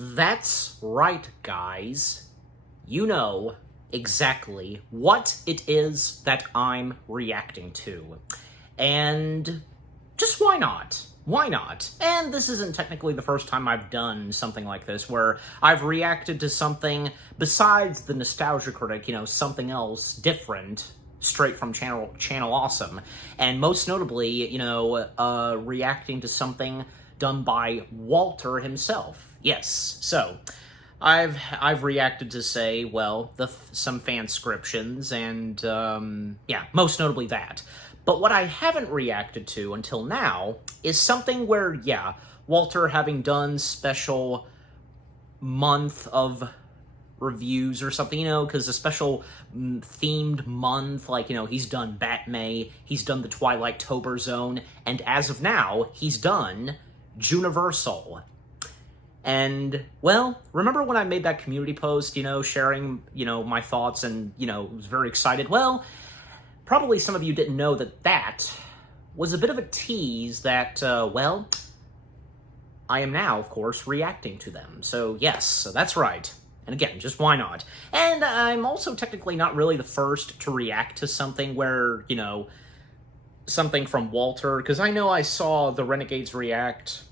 That's right, guys. You know exactly what it is that I'm reacting to. And just why not? Why not? And this isn't technically the first time I've done something like this, where I've reacted to something besides the Nostalgia Critic, something else different, straight from Channel Awesome. And most notably, reacting to something done by Walter himself. Yes, so I've reacted to, say, well, some fanscriptions, and most notably that. But what I haven't reacted to until now is something where, Walter, having done special month of reviews or something, because a special themed month, like, he's done Batmay, he's done the Twilight-tober Zone, and as of now, he's done Juniversal. And, well, remember when I made that community post, sharing, my thoughts and, was very excited? Well, probably some of you didn't know that was a bit of a tease that, I am now, of course, reacting to them. So, yes, so that's right. And again, just why not? And I'm also technically not really the first to react to something where, something from Walter, because I know I saw the Renegades react,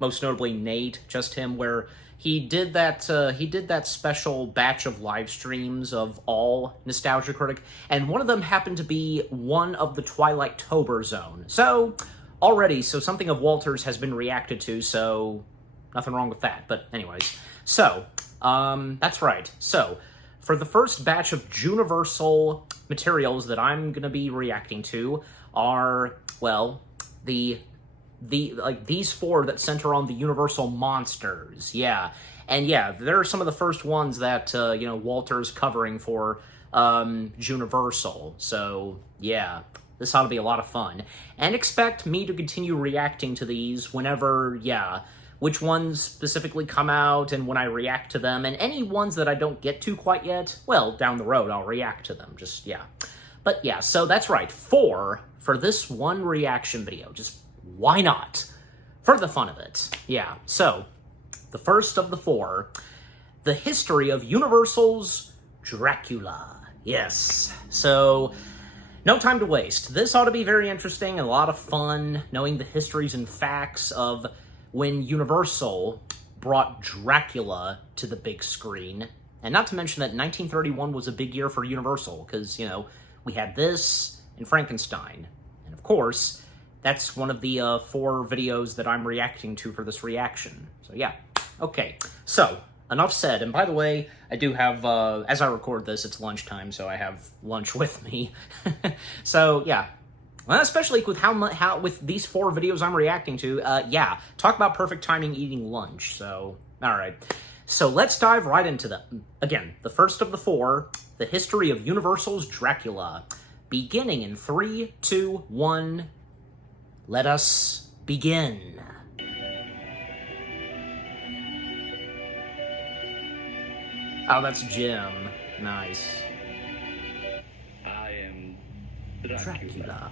most notably Nate, just him, where he did that special batch of live streams of all Nostalgia Critic, and one of them happened to be one of the Twilight-tober Zone. So, already, something of Walter's has been reacted to, so nothing wrong with that. But anyways, so, that's right. So, for the first batch of Juniversal materials that I'm gonna be reacting to are, well, these four that center on the Universal monsters, And they're some of the first ones that, Walter's covering for, Juniversal. So, this ought to be a lot of fun. And expect me to continue reacting to these whenever, which ones specifically come out and when I react to them. And any ones that I don't get to quite yet, well, down the road, I'll react to them. But so that's right. 4 for this one reaction video. Just why not? For the fun of it. So, the first of the 4, the history of Universal's Dracula. Yes. So, no time to waste. This ought to be very interesting and a lot of fun, knowing the histories and facts of when Universal brought Dracula to the big screen. And not to mention that 1931 was a big year for Universal, because, we had this and Frankenstein. And of course, that's one of the 4 videos that I'm reacting to for this reaction. So okay. So, enough said. And by the way, I do have, as I record this, it's lunchtime, so I have lunch with me. So, well, especially with how with these 4 videos I'm reacting to, talk about perfect timing eating lunch. So, alright. So let's dive right into them. Again, the first of the 4, the history of Universal's Dracula. Beginning in 3, 2, 1... let us begin. Oh, that's Jim. Nice. I am Dracula.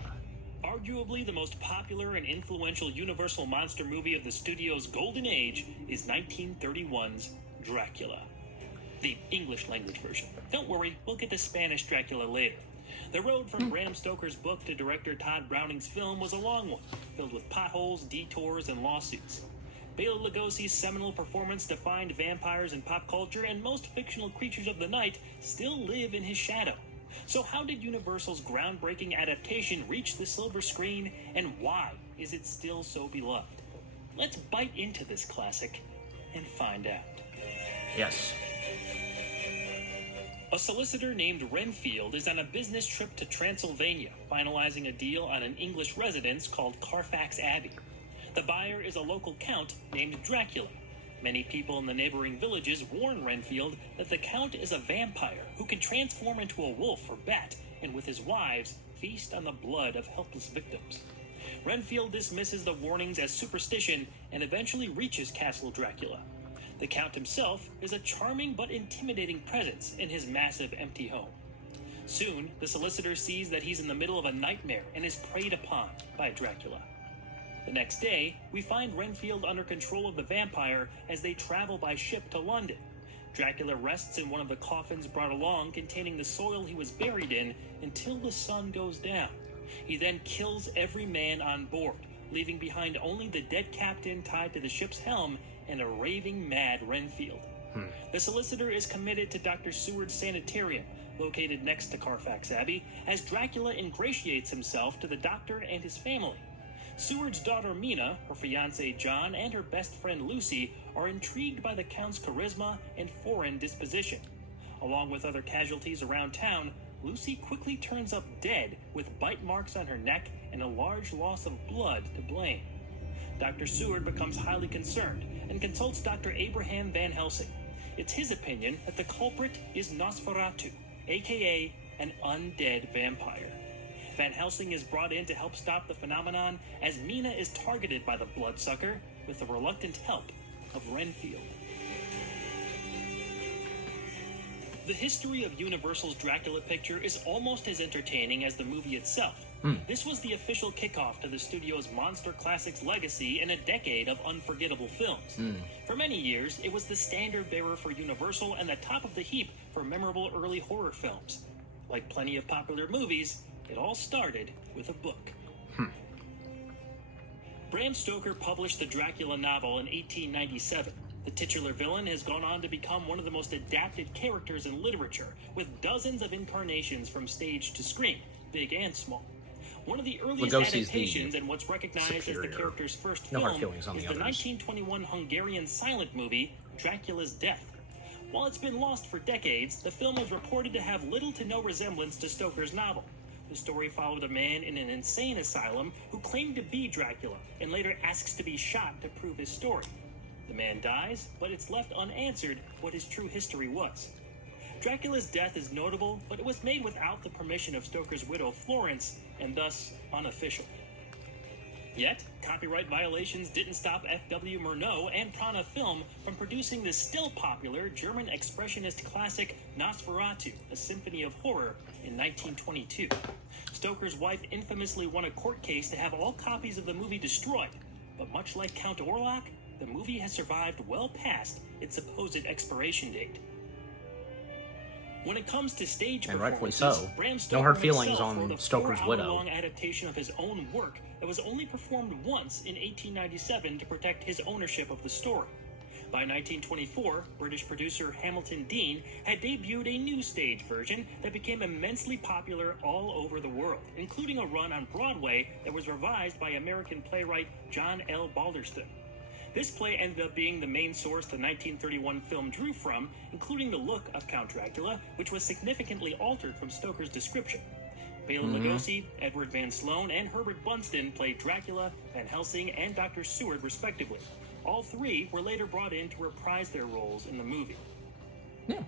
Arguably the most popular and influential Universal monster movie of the studio's golden age is 1931's Dracula. The English language version. Don't worry, we'll get to Spanish Dracula later. The road from Bram Stoker's book to director Todd Browning's film was a long one, filled with potholes, detours, and lawsuits. Bela Lugosi's seminal performance defined vampires in pop culture, and most fictional creatures of the night still live in his shadow. So how did Universal's groundbreaking adaptation reach the silver screen, and why is it still so beloved? Let's bite into this classic and find out. Yes. A solicitor named Renfield is on a business trip to Transylvania, finalizing a deal on an English residence called Carfax Abbey. The buyer is a local count named Dracula. Many people in the neighboring villages warn Renfield that the count is a vampire who can transform into a wolf or bat, and with his wives, feast on the blood of helpless victims. Renfield dismisses the warnings as superstition and eventually reaches Castle Dracula. The Count himself is a charming but intimidating presence in his massive empty home. Soon, the solicitor sees that he's in the middle of a nightmare and is preyed upon by Dracula. The next day, we find Renfield under control of the vampire as they travel by ship to London. Dracula rests in one of the coffins brought along containing the soil he was buried in until the sun goes down. He then kills every man on board, leaving behind only the dead captain tied to the ship's helm and a raving mad Renfield. The solicitor is committed to Dr. Seward's sanitarium, located next to Carfax Abbey, as Dracula ingratiates himself to the doctor and his family. Seward's daughter Mina, her fiancé John, and her best friend Lucy are intrigued by the Count's charisma and foreign disposition. Along with other casualties around town, Lucy quickly turns up dead with bite marks on her neck and a large loss of blood to blame. Dr. Seward becomes highly concerned and consults Dr. Abraham Van Helsing. It's his opinion that the culprit is Nosferatu, aka an undead vampire. Van Helsing is brought in to help stop the phenomenon as Mina is targeted by the bloodsucker with the reluctant help of Renfield. The history of Universal's Dracula picture is almost as entertaining as the movie itself. This was the official kickoff to the studio's Monster Classics legacy in a decade of unforgettable films. For many years, it was the standard bearer for Universal and the top of the heap for memorable early horror films. Like plenty of popular movies, it all started with a book. Bram Stoker published the Dracula novel in 1897. The titular villain has gone on to become one of the most adapted characters in literature, with dozens of incarnations from stage to screen, big and small. One of the earliest adaptations and what's recognized as the character's first film is the 1921 Hungarian silent movie, Dracula's Death. While it's been lost for decades, the film is reported to have little to no resemblance to Stoker's novel. The story followed a man in an insane asylum who claimed to be Dracula and later asks to be shot to prove his story. The man dies, but it's left unanswered what his true history was. Dracula's Death is notable, but it was made without the permission of Stoker's widow Florence, and thus unofficial. Yet, copyright violations didn't stop F.W. Murnau and Prana Film from producing the still popular German expressionist classic Nosferatu, A Symphony of Horror, in 1922. Stoker's wife infamously won a court case to have all copies of the movie destroyed, but much like Count Orlok, the movie has survived well past its supposed expiration date. When it comes to stage and rightfully performances, so. Bram Stoker No hard feelings himself on wrote a Stoker's widow. 4-hour-long adaptation of his own work that was only performed once in 1897 to protect his ownership of the story. By 1924, British producer Hamilton Dean had debuted a new stage version that became immensely popular all over the world, including a run on Broadway that was revised by American playwright John L. Balderston. This play ended up being the main source the 1931 film drew from, including the look of Count Dracula, which was significantly altered from Stoker's description. Bela Lugosi, Edward Van Sloan, and Herbert Bunston played Dracula, Van Helsing, and Dr. Seward, respectively. All three were later brought in to reprise their roles in the movie. Yeah.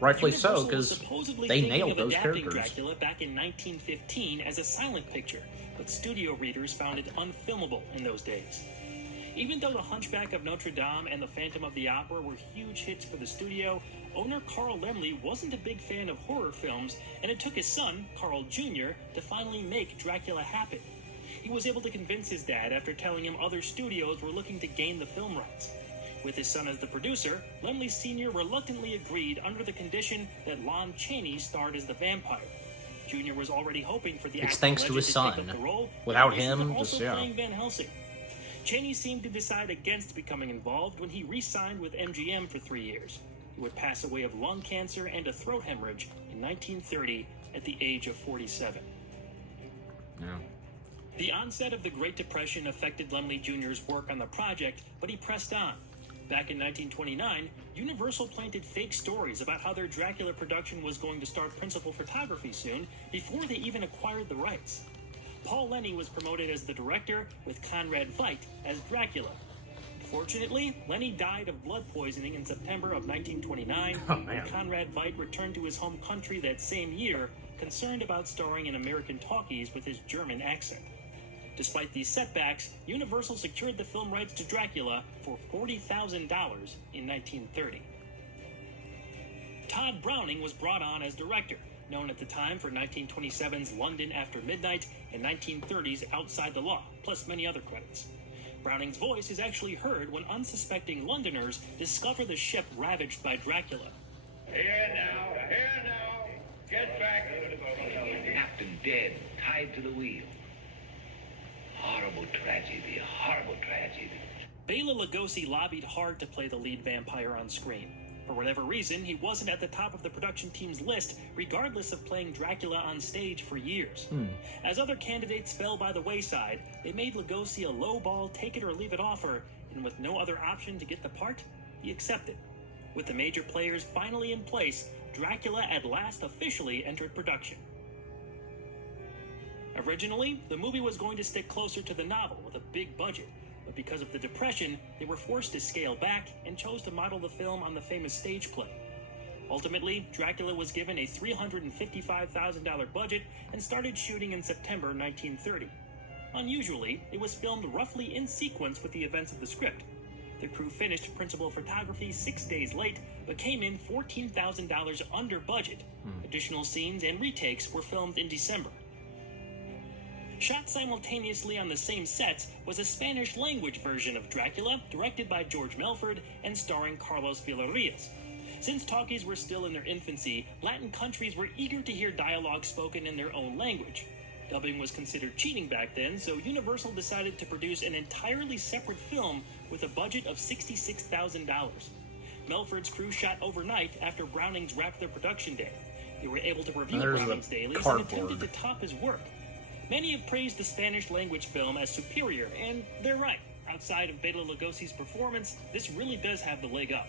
Rightfully so, Universal was because supposedly they thinking nailed of those adapting characters. Dracula back in 1915 as a silent picture, but studio readers found it unfilmable in those days. Even though The Hunchback of Notre Dame and The Phantom of the Opera were huge hits for the studio, owner Carl Laemmle wasn't a big fan of horror films, and it took his son, Carl Jr., to finally make Dracula happen. He was able to convince his dad after telling him other studios were looking to gain the film rights. With his son as the producer, Laemmle Sr. reluctantly agreed under the condition that Lon Chaney starred as the vampire. Jr. was already hoping for the It's actor thanks to legend his take son. up the role, Without and him, also just, yeah. playing Van Helsing. Chaney seemed to decide against becoming involved when he re-signed with MGM for 3 years. He would pass away of lung cancer and a throat hemorrhage in 1930 at the age of 47. Yeah. The onset of the Great Depression affected Laemmle Jr.'s work on the project, but he pressed on. Back in 1929, Universal planted fake stories about how their Dracula production was going to start principal photography soon, before they even acquired the rights. Paul Lenny was promoted as the director, with Conrad Veidt as Dracula. Fortunately, Lenny died of blood poisoning in September of 1929, and Conrad Veidt returned to his home country that same year, concerned about starring in American talkies with his German accent. Despite these setbacks, Universal secured the film rights to Dracula for $40,000 in 1930. Todd Browning was brought on as director, known at the time for 1927's London After Midnight and 1930's Outside the Law, plus many other credits. Browning's voice is actually heard when unsuspecting Londoners discover the ship ravaged by Dracula. Here now, get back. Captain dead, tied to the wheel. Horrible tragedy, horrible tragedy. Bela Lugosi lobbied hard to play the lead vampire on screen. For whatever reason, he wasn't at the top of the production team's list, regardless of playing Dracula on stage for years. As other candidates fell by the wayside, they made Lugosi a lowball take-it-or-leave-it offer, and with no other option to get the part, he accepted. With the major players finally in place, Dracula at last officially entered production. Originally, the movie was going to stick closer to the novel with a big budget, but because of the Depression, they were forced to scale back and chose to model the film on the famous stage play. Ultimately, Dracula was given a $355,000 budget and started shooting in September 1930. Unusually, it was filmed roughly in sequence with the events of the script. The crew finished principal photography 6 days late, but came in $14,000 under budget. Additional scenes and retakes were filmed in December. Shot simultaneously on the same sets was a Spanish-language version of Dracula, directed by George Melford and starring Carlos Villarreal. Since talkies were still in their infancy, Latin countries were eager to hear dialogue spoken in their own language. Dubbing was considered cheating back then, so Universal decided to produce an entirely separate film with a budget of $66,000. Melford's crew shot overnight after Browning's wrapped their production day. They were able to review Browning's dailies and attempted to top his work. Many have praised the Spanish-language film as superior, and they're right. Outside of Bela Lugosi's performance, this really does have the leg up.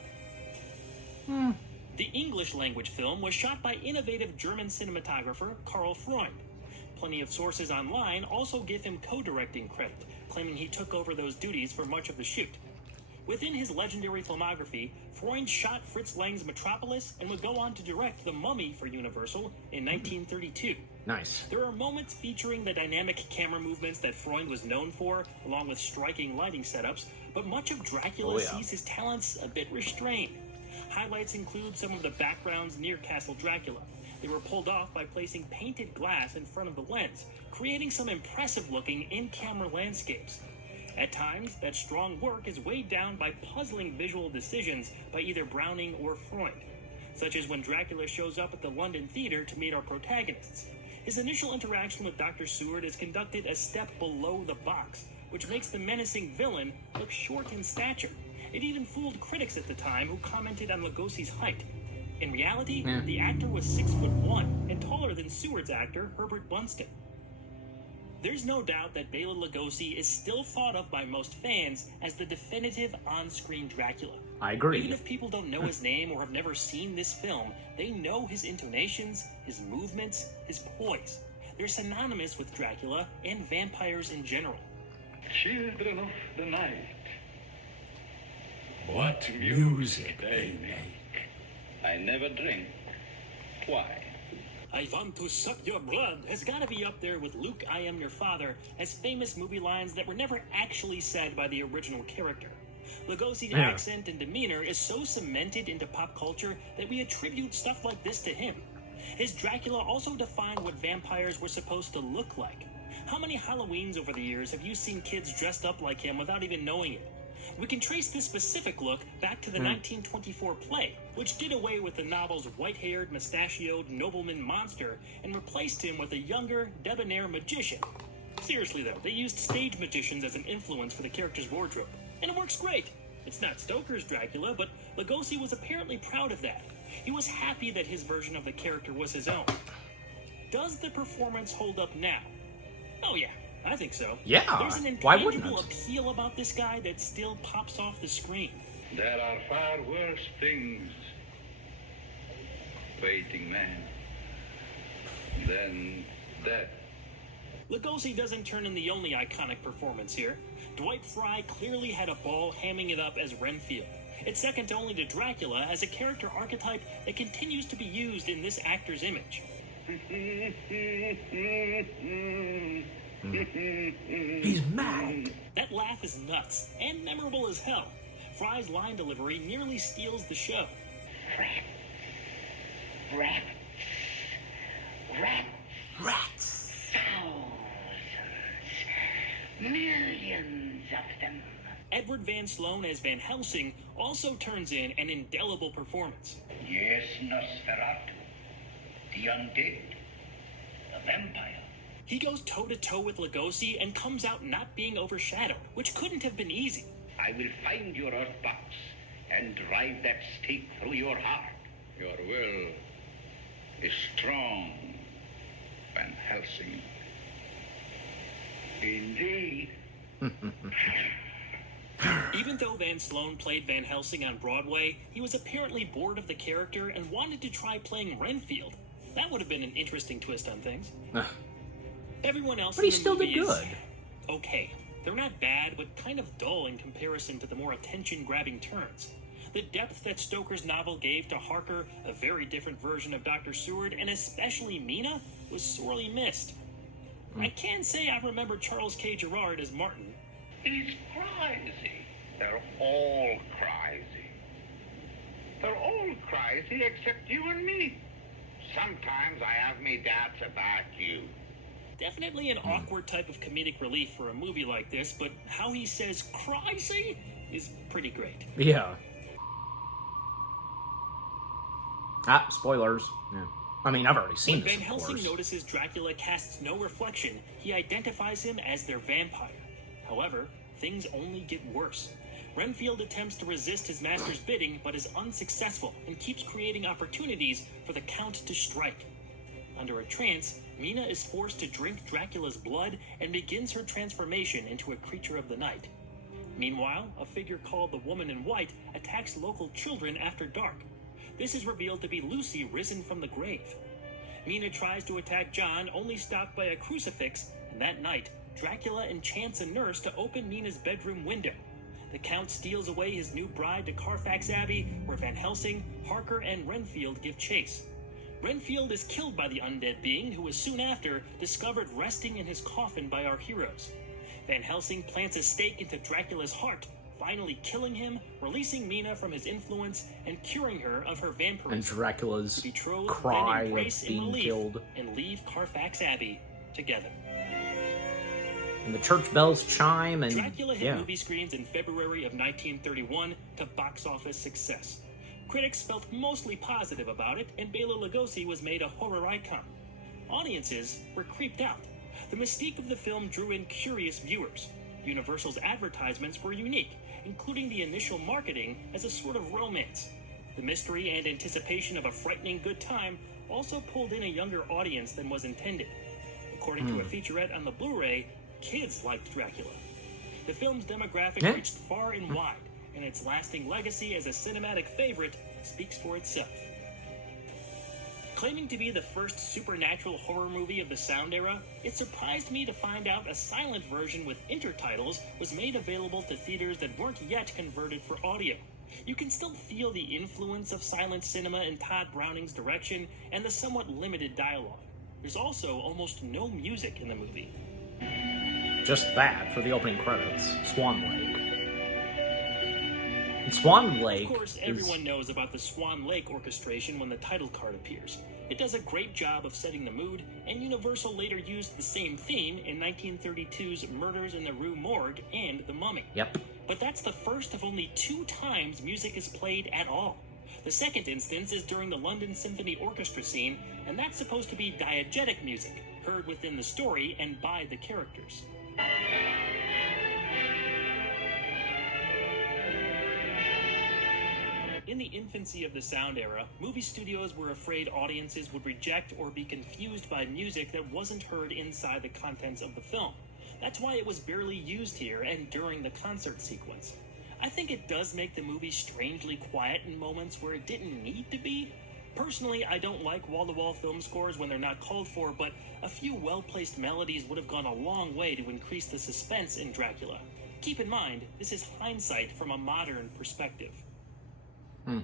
The English-language film was shot by innovative German cinematographer Karl Freund. Plenty of sources online also give him co-directing credit, claiming he took over those duties for much of the shoot. Within his legendary filmography, Freund shot Fritz Lang's Metropolis and would go on to direct The Mummy for Universal in 1932. Nice. There are moments featuring the dynamic camera movements that Freund was known for, along with striking lighting setups, but much of Dracula sees his talents a bit restrained. Highlights include some of the backgrounds near Castle Dracula. They were pulled off by placing painted glass in front of the lens, creating some impressive-looking in-camera landscapes. At times, that strong work is weighed down by puzzling visual decisions by either Browning or Freund, such as when Dracula shows up at the London theater to meet our protagonists. His initial interaction with Dr. Seward is conducted a step below the box, which makes the menacing villain look short in stature. It even fooled critics at the time who commented on Lugosi's height. In reality, the actor was 6'1" and taller than Seward's actor, Herbert Bunston. There's no doubt that Bela Lugosi is still thought of by most fans as the definitive on-screen Dracula. I agree. Even if people don't know his name or have never seen this film, they know his intonations, his movements, his poise. They're synonymous with Dracula and vampires in general. Children of the night. What music they make. I never drink. Why? I want to suck your blood has got to be up there with Luke, I am your father, as famous movie lines that were never actually said by the original character. Lugosi's accent and demeanor is so cemented into pop culture that we attribute stuff like this to him. His Dracula also defined what vampires were supposed to look like. How many Halloweens over the years have you seen kids dressed up like him without even knowing it? We can trace this specific look back to the 1924 play, which did away with the novel's white-haired, mustachioed nobleman monster and replaced him with a younger, debonair magician. Seriously though, they used stage magicians as an influence for the character's wardrobe, and it works great. It's not Stoker's Dracula, but Lugosi was apparently proud of that. He was happy that his version of the character was his own. Does the performance hold up now? Oh yeah, I think so. Yeah, There's an why wouldn't intangible it? appeal about this guy that still pops off the screen. There are far worse things, waiting man, than death. Lugosi doesn't turn in the only iconic performance here. Dwight Fry clearly had a ball hamming it up as Renfield. It's second only to Dracula as a character archetype that continues to be used in this actor's image. He's mad. That laugh is nuts and memorable as hell. Fry's line delivery nearly steals the show. Rat. Rats. Thousands, millions of them. Edward Van Sloan as Van Helsing also turns in an indelible performance. Yes, Nosferatu. The undead. The vampire. He goes toe-to-toe with Lugosi and comes out not being overshadowed, which couldn't have been easy. I will find your earth box and drive that stake through your heart. Your will is strong, Van Helsing. Indeed. Even though Van Sloan played Van Helsing on Broadway, he was apparently bored of the character and wanted to try playing Renfield. That would have been an interesting twist on things. Everyone else But he in the still movie did is good. okay. They're not bad, but kind of dull in comparison to the more attention-grabbing turns. The depth that Stoker's novel gave to Harker, a very different version of Dr. Seward, and especially Mina, was sorely missed. I can say I remember Charles K. Gerard as Martin. He's crazy. They're all crazy. They're all crazy except you and me. Sometimes I have me doubts about you. Definitely an awkward type of comedic relief for a movie like this, but how he says crazy is pretty great. Yeah. Spoilers. Yeah. I mean, I've already seen When this, Van of Helsing course. notices Dracula casts no reflection, he identifies him as their vampire. However, things only get worse. Renfield attempts to resist his master's bidding, but is unsuccessful and keeps creating opportunities for the Count to strike. Under a trance, Mina is forced to drink Dracula's blood and begins her transformation into a creature of the night. Meanwhile, a figure called the Woman in White attacks local children after dark. This is revealed to be Lucy risen from the grave. Mina tries to attack John, only stopped by a crucifix, and that night, Dracula enchants a nurse to open Mina's bedroom window. The Count steals away his new bride to Carfax Abbey, where Van Helsing, Harker, and Renfield give chase. Renfield is killed by the undead being, who was soon after discovered resting in his coffin by our heroes. Van Helsing plants a stake into Dracula's heart, finally killing him, releasing Mina from his influence, and curing her of her vampirism. And Dracula's The betrothed cry then of embrace in being relief killed. and leave Carfax Abbey together. And the church bells chime, and Dracula hit yeah. movie screens in February of 1931 to box office success. Critics felt mostly positive about it, and Bela Lugosi was made a horror icon. Audiences were creeped out. The mystique of the film drew in curious viewers. Universal's advertisements were unique, including the initial marketing as a sort of romance. The mystery and anticipation of a frightening good time also pulled in a younger audience than was intended. According to a featurette on the Blu-ray, kids liked Dracula. The film's demographic reached far and wide, and its lasting legacy as a cinematic favorite speaks for itself. Claiming to be the first supernatural horror movie of the sound era, it surprised me to find out a silent version with intertitles was made available to theaters that weren't yet converted for audio. You can still feel the influence of silent cinema in Todd Browning's direction and the somewhat limited dialogue. There's also almost no music in the movie. Just that for the opening credits. Swan Lake. And Swan Lake Of course, everyone knows about the Swan Lake orchestration when the title card appears. It does a great job of setting the mood, and Universal later used the same theme in 1932's Murders in the Rue Morgue and The Mummy. Yep. But that's the first of only 2 times music is played at all. The second instance is during the London Symphony Orchestra scene, and that's supposed to be diegetic music, heard within the story and by the characters. In the infancy of the sound era, movie studios were afraid audiences would reject or be confused by music that wasn't heard inside the contents of the film. That's why it was barely used here and during the concert sequence. I think it does make the movie strangely quiet in moments where it didn't need to be. Personally, I don't like wall-to-wall film scores when they're not called for, but a few well-placed melodies would have gone a long way to increase the suspense in Dracula. Keep in mind, this is hindsight from a modern perspective.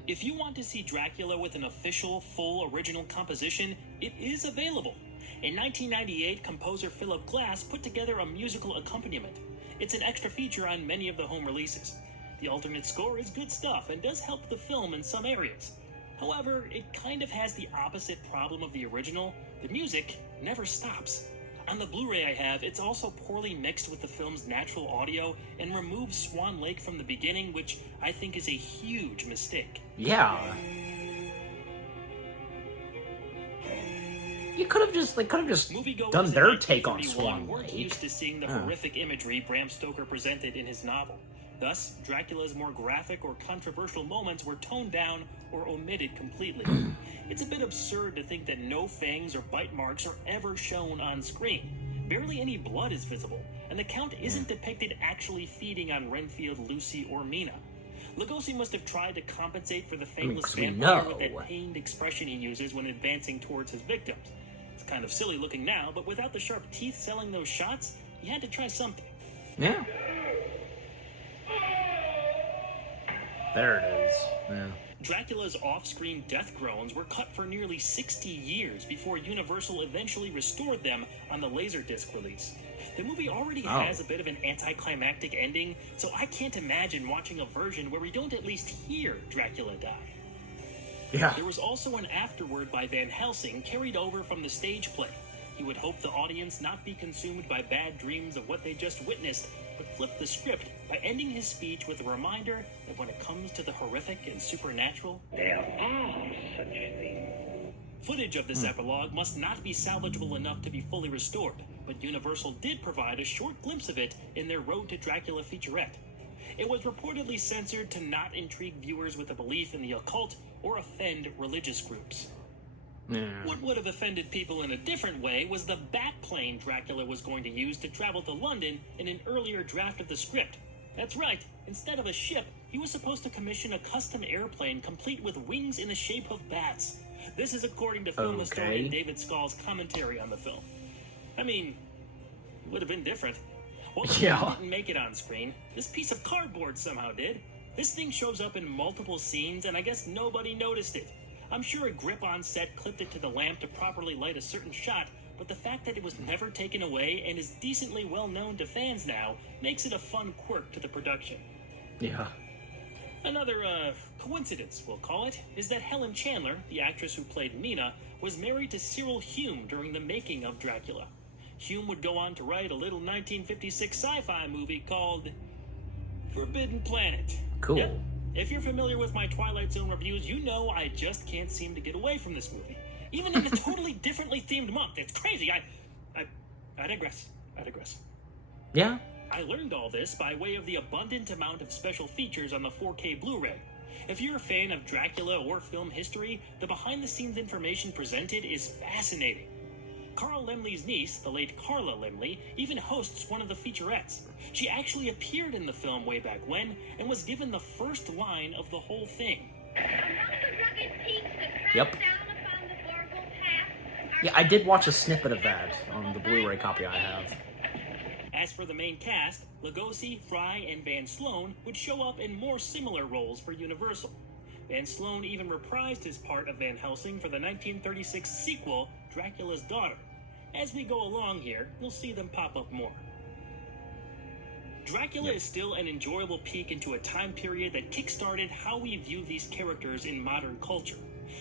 If you want to see Dracula with an official, full original composition, it is available. In 1998, composer Philip Glass put together a musical accompaniment. It's an extra feature on many of the home releases. The alternate score is good stuff and does help the film in some areas. However, it kind of has the opposite problem of the original, The music never stops. On the Blu-ray I have, it's also poorly mixed with the film's natural audio and removes Swan Lake from the beginning, which I think is a huge mistake. Yeah. They could have just done their take on Swan weren't Lake. used to seeing the horrific imagery Bram Stoker presented in his novel. Thus, Dracula's more graphic or controversial moments were toned down or omitted completely. It's a bit absurd to think that no fangs or bite marks are ever shown on screen. Barely any blood is visible, and the Count isn't depicted actually feeding on Renfield, Lucy, or Mina. Lugosi must have tried to compensate for the faceless vampire with that pained expression he uses when advancing towards his victims. It's kind of silly looking now, but without the sharp teeth selling those shots, he had to try something. Yeah. There it is. Yeah. Dracula's off-screen death groans were cut for nearly 60 years before Universal eventually restored them on the Laserdisc release. The movie already has a bit of an anticlimactic ending, so I can't imagine watching a version where we don't at least hear Dracula die. Yeah. There was also an afterword by Van Helsing carried over from the stage play. He would hope the audience not be consumed by bad dreams of what they just witnessed, but flip the script by ending his speech with a reminder that when it comes to the horrific and supernatural, There are such things. footage of this epilogue must not be salvageable enough to be fully restored, but Universal did provide a short glimpse of it in their Road to Dracula featurette. It was reportedly censored to not intrigue viewers with a belief in the occult or offend religious groups. What would have offended people in a different way was the bat plane Dracula was going to use to travel to London in an earlier draft of the script. That's right, instead of a ship, he was supposed to commission a custom airplane complete with wings in the shape of bats. This is according to film historian David Scull's commentary on the film. I mean, it would have been different. Well, the film didn't make it on screen. This piece of cardboard somehow did. This thing shows up in multiple scenes, and I guess nobody noticed it. I'm sure a grip on set clipped it to the lamp to properly light a certain shot, but the fact that it was never taken away and is decently well known to fans now makes it a fun quirk to the production. Yeah. Another, coincidence, we'll call it, is that Helen Chandler, the actress who played Mina, was married to Cyril Hume during the making of Dracula. Hume would go on to write a little 1956 sci-fi movie called Forbidden Planet. Cool. Yep. If you're familiar with my Twilight Zone reviews, you know I just can't seem to get away from this movie. Even in a totally differently themed month. It's crazy. I digress. Yeah. I learned all this by way of the abundant amount of special features on the 4K Blu-ray. If you're a fan of Dracula or film history, the behind-the-scenes information presented is fascinating. Carl Laemmle's niece, the late Carla Laemmle, even hosts one of the featurettes. She actually appeared in the film way back when, and was given the first line of the whole thing. Yep. Yeah, I did watch a snippet of that on the Blu-ray copy I have. As for the main cast, Lugosi, Fry, and Van Sloan would show up in more similar roles for Universal. Van Sloan even reprised his part of Van Helsing for the 1936 sequel, Dracula's Daughter. As we go along here, you'll see them pop up more. Dracula is still an enjoyable peek into a time period that kickstarted how we view these characters in modern culture.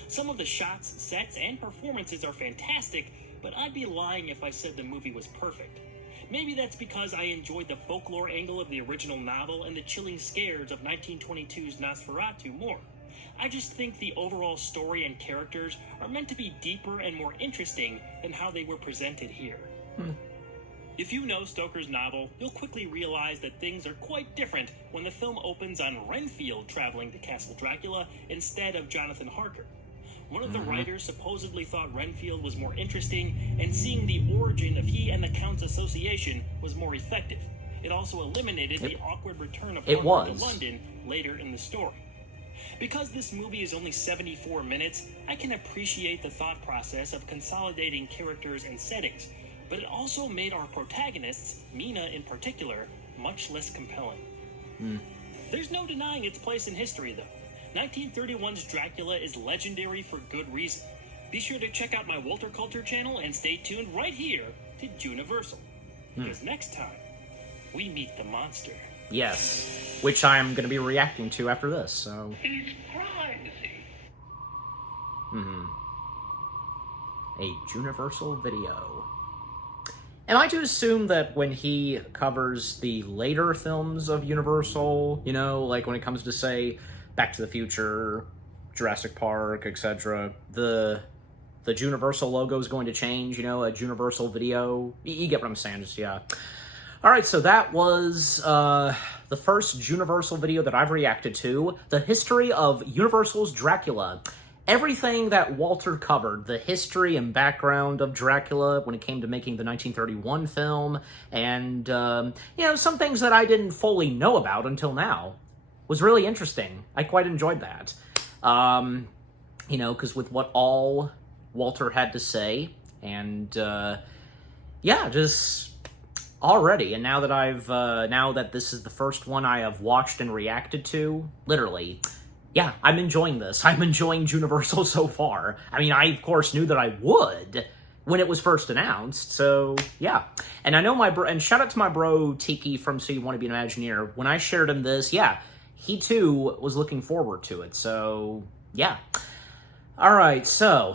Some of the shots, sets, and performances are fantastic, but I'd be lying if I said the movie was perfect. Maybe that's because I enjoyed the folklore angle of the original novel and the chilling scares of 1922's Nosferatu more. I just think the overall story and characters are meant to be deeper and more interesting than how they were presented here. If you know Stoker's novel, you'll quickly realize that things are quite different when the film opens on Renfield traveling to Castle Dracula instead of Jonathan Harker. One of the writers supposedly thought Renfield was more interesting, and seeing the origin of he and the Count's association was more effective. It also eliminated the awkward return of Harker to London later in the story. Because this movie is only 74 minutes, I can appreciate the thought process of consolidating characters and settings, but it also made our protagonists, Mina in particular, much less compelling. There's no denying its place in history, though. 1931's Dracula is legendary for good reason. Be sure to check out my Walter Culture channel and stay tuned right here to Juniversal. Because next time, we meet the monster. Yes, which I'm going to be reacting to after this, so... He's crazy. a Juniversal video. Am I to assume that when he covers the later films of Universal, you know, like when it comes to, say, Back to the Future, Jurassic Park, etc., the Juniversal logo is going to change, you know, a Juniversal video? You get what I'm saying, just, yeah. Alright, so that was the first Juniversal video that I've reacted to, the history of Universal's Dracula. Everything that Walter covered, the history and background of Dracula when it came to making the 1931 film, and, you know, some things that I didn't fully know about until now, was really interesting. I quite enjoyed that. You know, because with what all Walter had to say, and, yeah, just already, and now that this is the first one I have watched and reacted to, literally, yeah, I'm enjoying this. I'm enjoying Juniversal so far. I mean, I, of course, knew that I would when it was first announced, so, yeah. And I know and shout out to my bro, Tiki, from So You Want to Be an Imagineer. When I shared him this, yeah, he, too, was looking forward to it, so, yeah. Alright, so,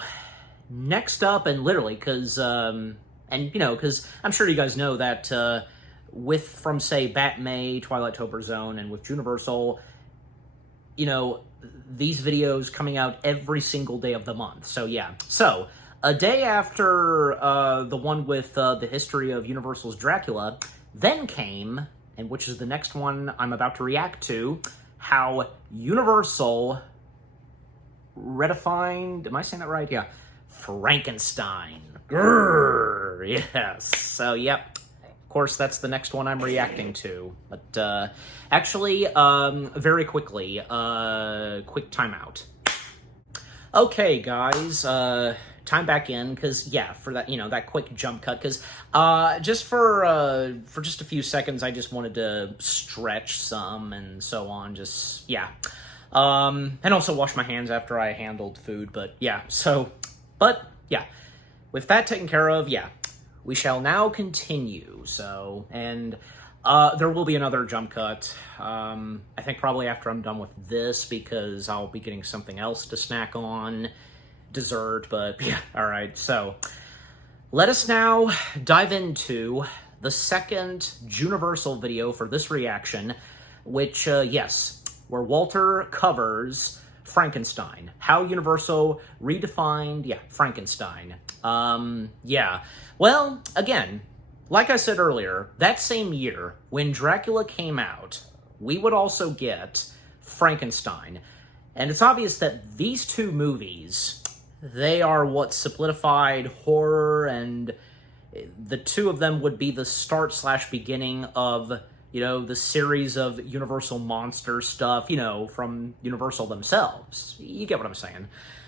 next up, and literally, because, and, you know, because I'm sure you guys know that, from, say, Batmay, Twilight-Tober Zone, and with Juniversal, you know, these videos coming out every single day of the month. So, yeah. So, a day after the one with the history of Universal's Dracula, then came, and which is the next one I'm about to react to, how Universal redefined, am I saying that right? Yeah. Frankenstein. Grrr, yes. So, yep. Of course, that's the next one I'm reacting to. But, actually, very quickly, quick timeout. Okay, guys, time back in, because, yeah, for that, you know, that quick jump cut, because, just for just a few seconds, I just wanted to stretch some and so on, just, yeah. And also wash my hands after I handled food, but, yeah, so, but, yeah. With that taken care of, yeah. We shall now continue, so, and there will be another jump cut, I think probably after I'm done with this, because I'll be getting something else to snack on, dessert, but yeah, alright, so, let us now dive into the second Juniversal video for this reaction, which, yes, where Walter covers Frankenstein. How Universal redefined, yeah, Frankenstein. Yeah. Well, again, like I said earlier, that same year, when Dracula came out, we would also get Frankenstein. And it's obvious that these two movies, they are what solidified horror, and the two of them would be the start/beginning of, you know, the series of Universal monster stuff, you know, from Universal themselves. You get what I'm saying.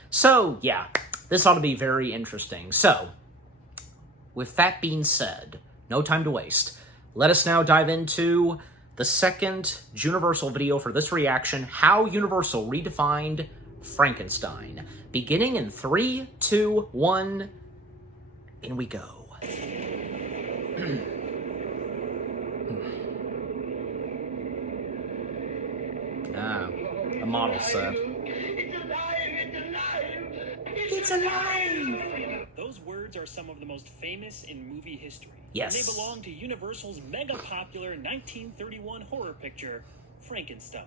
So, yeah, this ought to be very interesting. So, with that being said, no time to waste. Let us now dive into the second Juniversal video for this reaction, how Universal redefined Frankenstein. Beginning in 3, 2, 1, in we go. A model set. It's alive! Those words are some of the most famous in movie history. Yes. And they belong to Universal's mega-popular 1931 horror picture, Frankenstein.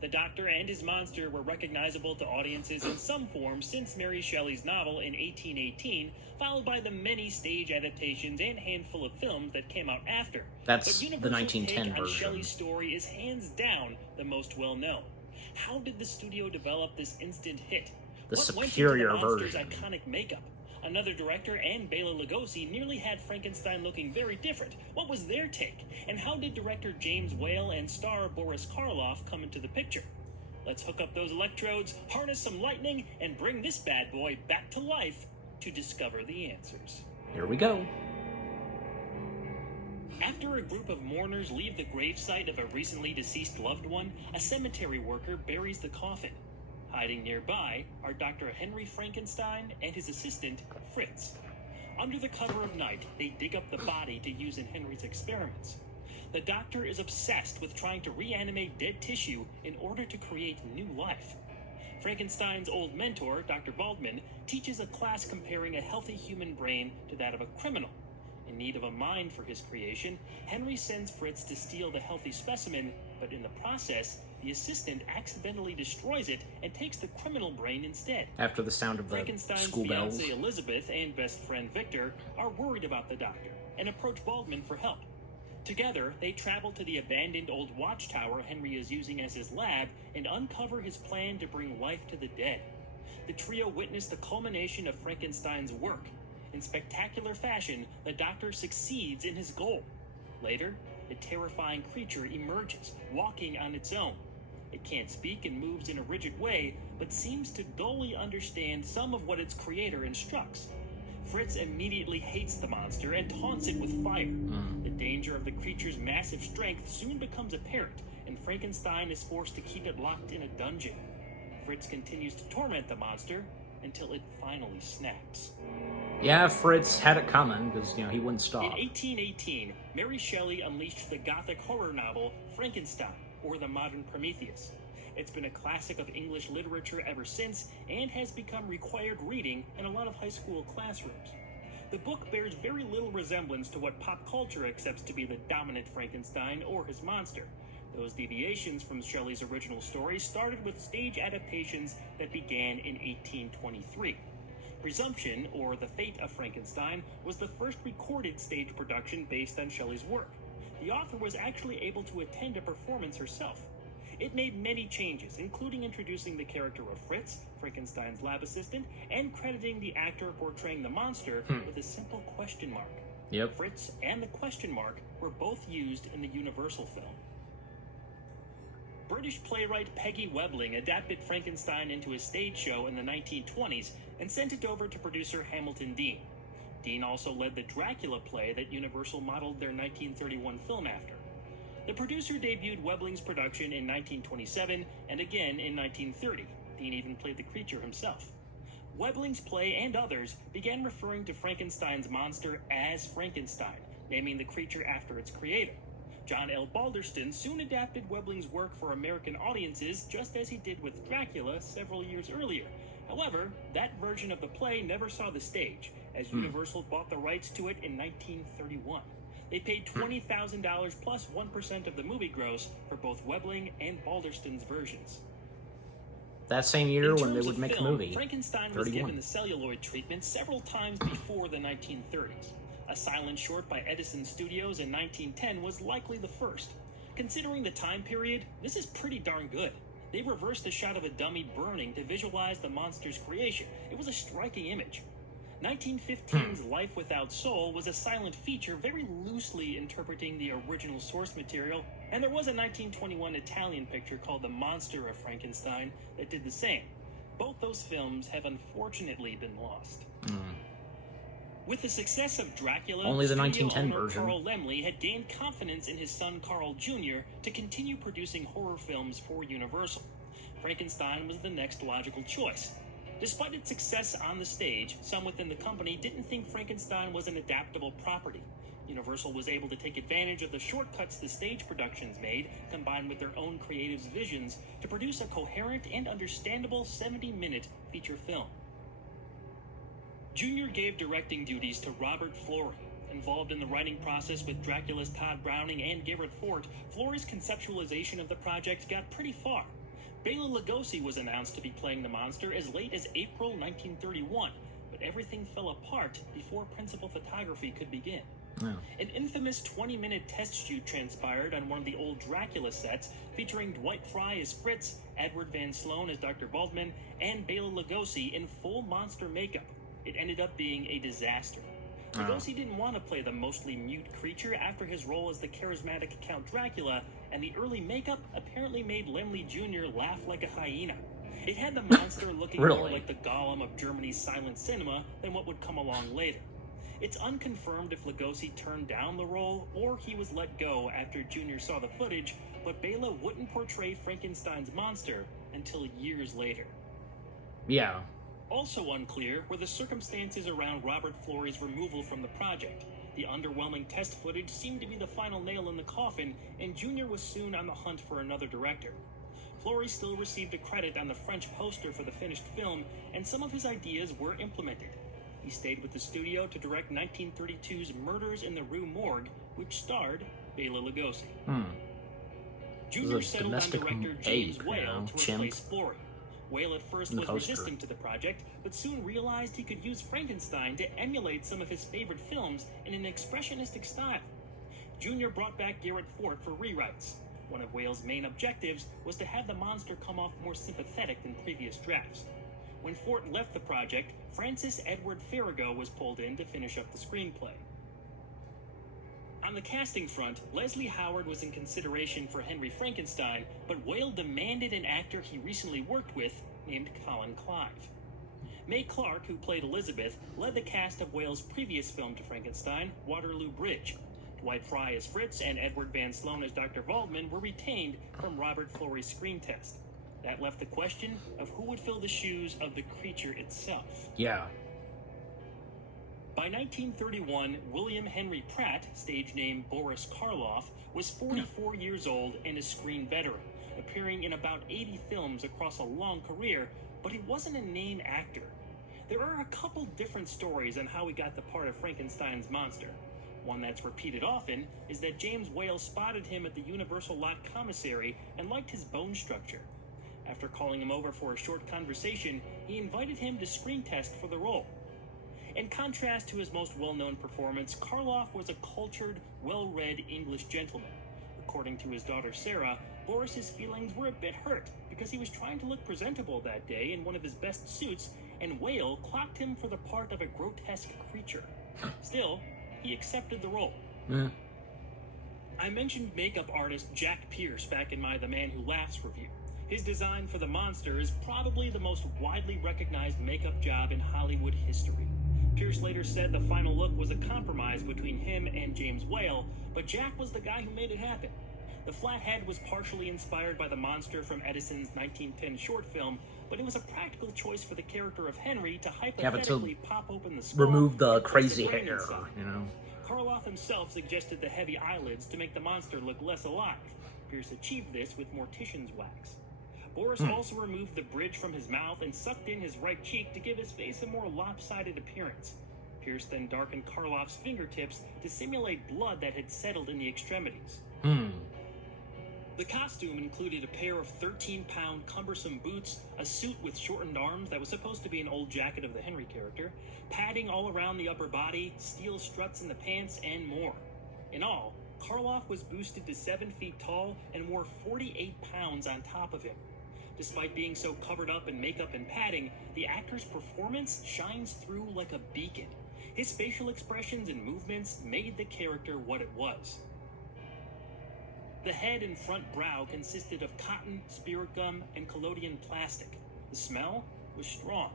The Doctor and his monster were recognizable to audiences in some form since Mary Shelley's novel in 1818, followed by the many stage adaptations and handful of films that came out after. That's but the 1910 take on version. Shelley's story is hands down the most well-known. How did the studio develop this instant hit? The What superior went into the monster's version. iconic makeup? Another director and Bela Lugosi nearly had Frankenstein looking very different. What was their take? And how did director James Whale and star Boris Karloff come into the picture? Let's hook up those electrodes, harness some lightning, and bring this bad boy back to life to discover the answers. Here we go. After a group of mourners leave the gravesite of a recently deceased loved one, a cemetery worker buries the coffin. Hiding nearby are Dr. Henry Frankenstein and his assistant, Fritz. Under the cover of night, they dig up the body to use in Henry's experiments. The doctor is obsessed with trying to reanimate dead tissue in order to create new life. Frankenstein's old mentor, Dr. Waldman, teaches a class comparing a healthy human brain to that of a criminal. In need of a mind for his creation, Henry sends Fritz to steal the healthy specimen, but in the process, the assistant accidentally destroys it and takes the criminal brain instead. After the sound of the Frankenstein's school bells. fiancée Elizabeth and best friend Victor are worried about the doctor and approach Waldman for help. Together, they travel to the abandoned old watchtower Henry is using as his lab and uncover his plan to bring life to the dead. The trio witness the culmination of Frankenstein's work. In spectacular fashion, the doctor succeeds in his goal. Later, a terrifying creature emerges, walking on its own. It can't speak and moves in a rigid way, but seems to dully understand some of what its creator instructs. Fritz immediately hates the monster and taunts it with fire. The danger of the creature's massive strength soon becomes apparent, and Frankenstein is forced to keep it locked in a dungeon. Fritz continues to torment the monster until it finally snaps. Yeah, Fritz had it coming, because, he wouldn't stop. In 1818, Mary Shelley unleashed the Gothic horror novel Frankenstein, or the Modern Prometheus. It's been a classic of English literature ever since, and has become required reading in a lot of high school classrooms. The book bears very little resemblance to what pop culture accepts to be the dominant Frankenstein or his monster. Those deviations from Shelley's original story started with stage adaptations that began in 1823. Presumption, or The Fate of Frankenstein, was the first recorded stage production based on Shelley's work. The author was actually able to attend a performance herself. It made many changes, including introducing the character of Fritz, Frankenstein's lab assistant, and crediting the actor portraying the monster with a simple question mark. Yep. Fritz and the question mark were both used in the Universal film. British playwright Peggy Webling adapted Frankenstein into a stage show in the 1920s and sent it over to producer Hamilton Dean. Dean also led the Dracula play that Universal modeled their 1931 film after. The producer debuted Webling's production in 1927 and again in 1930. Dean even played the creature himself. Webling's play and others began referring to Frankenstein's monster as Frankenstein, naming the creature after its creator. John L. Balderston soon adapted Webling's work for American audiences, just as he did with Dracula several years earlier. However, that version of the play never saw the stage, as Universal bought the rights to it in 1931. They paid $20,000 plus 1% of the movie gross for both Webling and Balderston's versions. That same year In when they terms would of make a film, movie. Frankenstein was 31. given the celluloid treatment several times before the 1930s. A silent short by Edison Studios in 1910 was likely the first. Considering the time period, this is pretty darn good. They reversed a shot of a dummy burning to visualize the monster's creation. It was a striking image. 1915's Life Without Soul was a silent feature very loosely interpreting the original source material, and there was a 1921 Italian picture called The Monster of Frankenstein that did the same. Both those films have unfortunately been lost. With the success of Dracula, Only the studio 1910 owner version. Carl Laemmle had gained confidence in his son Carl Jr. to continue producing horror films for Universal. Frankenstein was the next logical choice. Despite its success on the stage, some within the company didn't think Frankenstein was an adaptable property. Universal was able to take advantage of the shortcuts the stage productions made, combined with their own creatives' visions, to produce a coherent and understandable 70-minute feature film. Junior gave directing duties to Robert Florey. Involved in the writing process with Dracula's Todd Browning and Garrett Fort, Florey's conceptualization of the project got pretty far. Bela Lugosi was announced to be playing the monster as late as April 1931, but everything fell apart before principal photography could begin. An infamous 20-minute test shoot transpired on one of the old Dracula sets, featuring Dwight Fry as Fritz, Edward Van Sloan as Dr. Waldman, and Bela Lugosi in full monster makeup. It ended up being a disaster. Lugosi didn't want to play the mostly mute creature after his role as the charismatic Count Dracula, and the early makeup apparently made Laemmle Jr. laugh like a hyena. It had the monster looking Really? more like the Golem of Germany's silent cinema than what would come along later. It's unconfirmed if Lugosi turned down the role or he was let go after Jr. saw the footage, but Bela wouldn't portray Frankenstein's monster until years later. Yeah. Also unclear were the circumstances around Robert Florey's removal from the project. The underwhelming test footage seemed to be the final nail in the coffin, and Jr. was soon on the hunt for another director. Flory still received a credit on the French poster for the finished film, and some of his ideas were implemented. He stayed with the studio to direct 1932's Murders in the Rue Morgue, which starred Bela Lugosi. Junior settled on director James Whale to replace Flory. Whale at first was resistant to the project, but soon realized he could use Frankenstein to emulate some of his favorite films in an expressionistic style. Junior brought back Garrett Fort for rewrites. One of Whale's main objectives was to have the monster come off more sympathetic than previous drafts. When Fort left the project, Francis Edward Farrago was pulled in to finish up the screenplay. On the casting front, Leslie Howard was in consideration for Henry Frankenstein, but Whale demanded an actor he recently worked with named Colin Clive. Mae Clark, who played Elizabeth, led the cast of Whale's previous film to Frankenstein, Waterloo Bridge. Dwight Fry as Fritz and Edward Van Sloan as Dr. Waldman were retained from Robert Flory's screen test. That left the question of who would fill the shoes of the creature itself. Yeah. By 1931, William Henry Pratt, stage name Boris Karloff, was 44 years old and a screen veteran, appearing in about 80 films across a long career, but he wasn't a name actor. There are a couple different stories on how he got the part of Frankenstein's monster. One that's repeated often is that James Whale spotted him at the Universal Lot Commissary and liked his bone structure. After calling him over for a short conversation, he invited him to screen test for the role. In contrast to his most well-known performance, Karloff was a cultured, well-read English gentleman. According to his daughter Sarah, Boris's feelings were a bit hurt because he was trying to look presentable that day in one of his best suits, and Whale clocked him for the part of a grotesque creature. Still, he accepted the role. I mentioned makeup artist Jack Pierce back in my The Man Who Laughs review. His design for the monster is probably the most widely recognized makeup job in Hollywood history. Pierce later said the final look was a compromise between him and James Whale, but Jack was the guy who made it happen. The flat head was partially inspired by the monster from Edison's 1910 short film, but it was a practical choice for the character of Henry to hypothetically pop open the skull, remove the and crazy place the brain hair, inside. you know. Karloff himself suggested the heavy eyelids to make the monster look less alive. Pierce achieved this with mortician's wax. Boris also removed the bridge from his mouth and sucked in his right cheek to give his face a more lopsided appearance. Pierce then darkened Karloff's fingertips to simulate blood that had settled in the extremities. The costume included a pair of 13-pound cumbersome boots, a suit with shortened arms that was supposed to be an old jacket of the Henry character, padding all around the upper body, steel struts in the pants, and more. In all, Karloff was boosted to 7 feet tall and wore 48 pounds on top of him. Despite being so covered up in makeup and padding, the actor's performance shines through like a beacon. His facial expressions and movements made the character what it was. The head and front brow consisted of cotton, spirit gum, and collodion plastic. The smell was strong.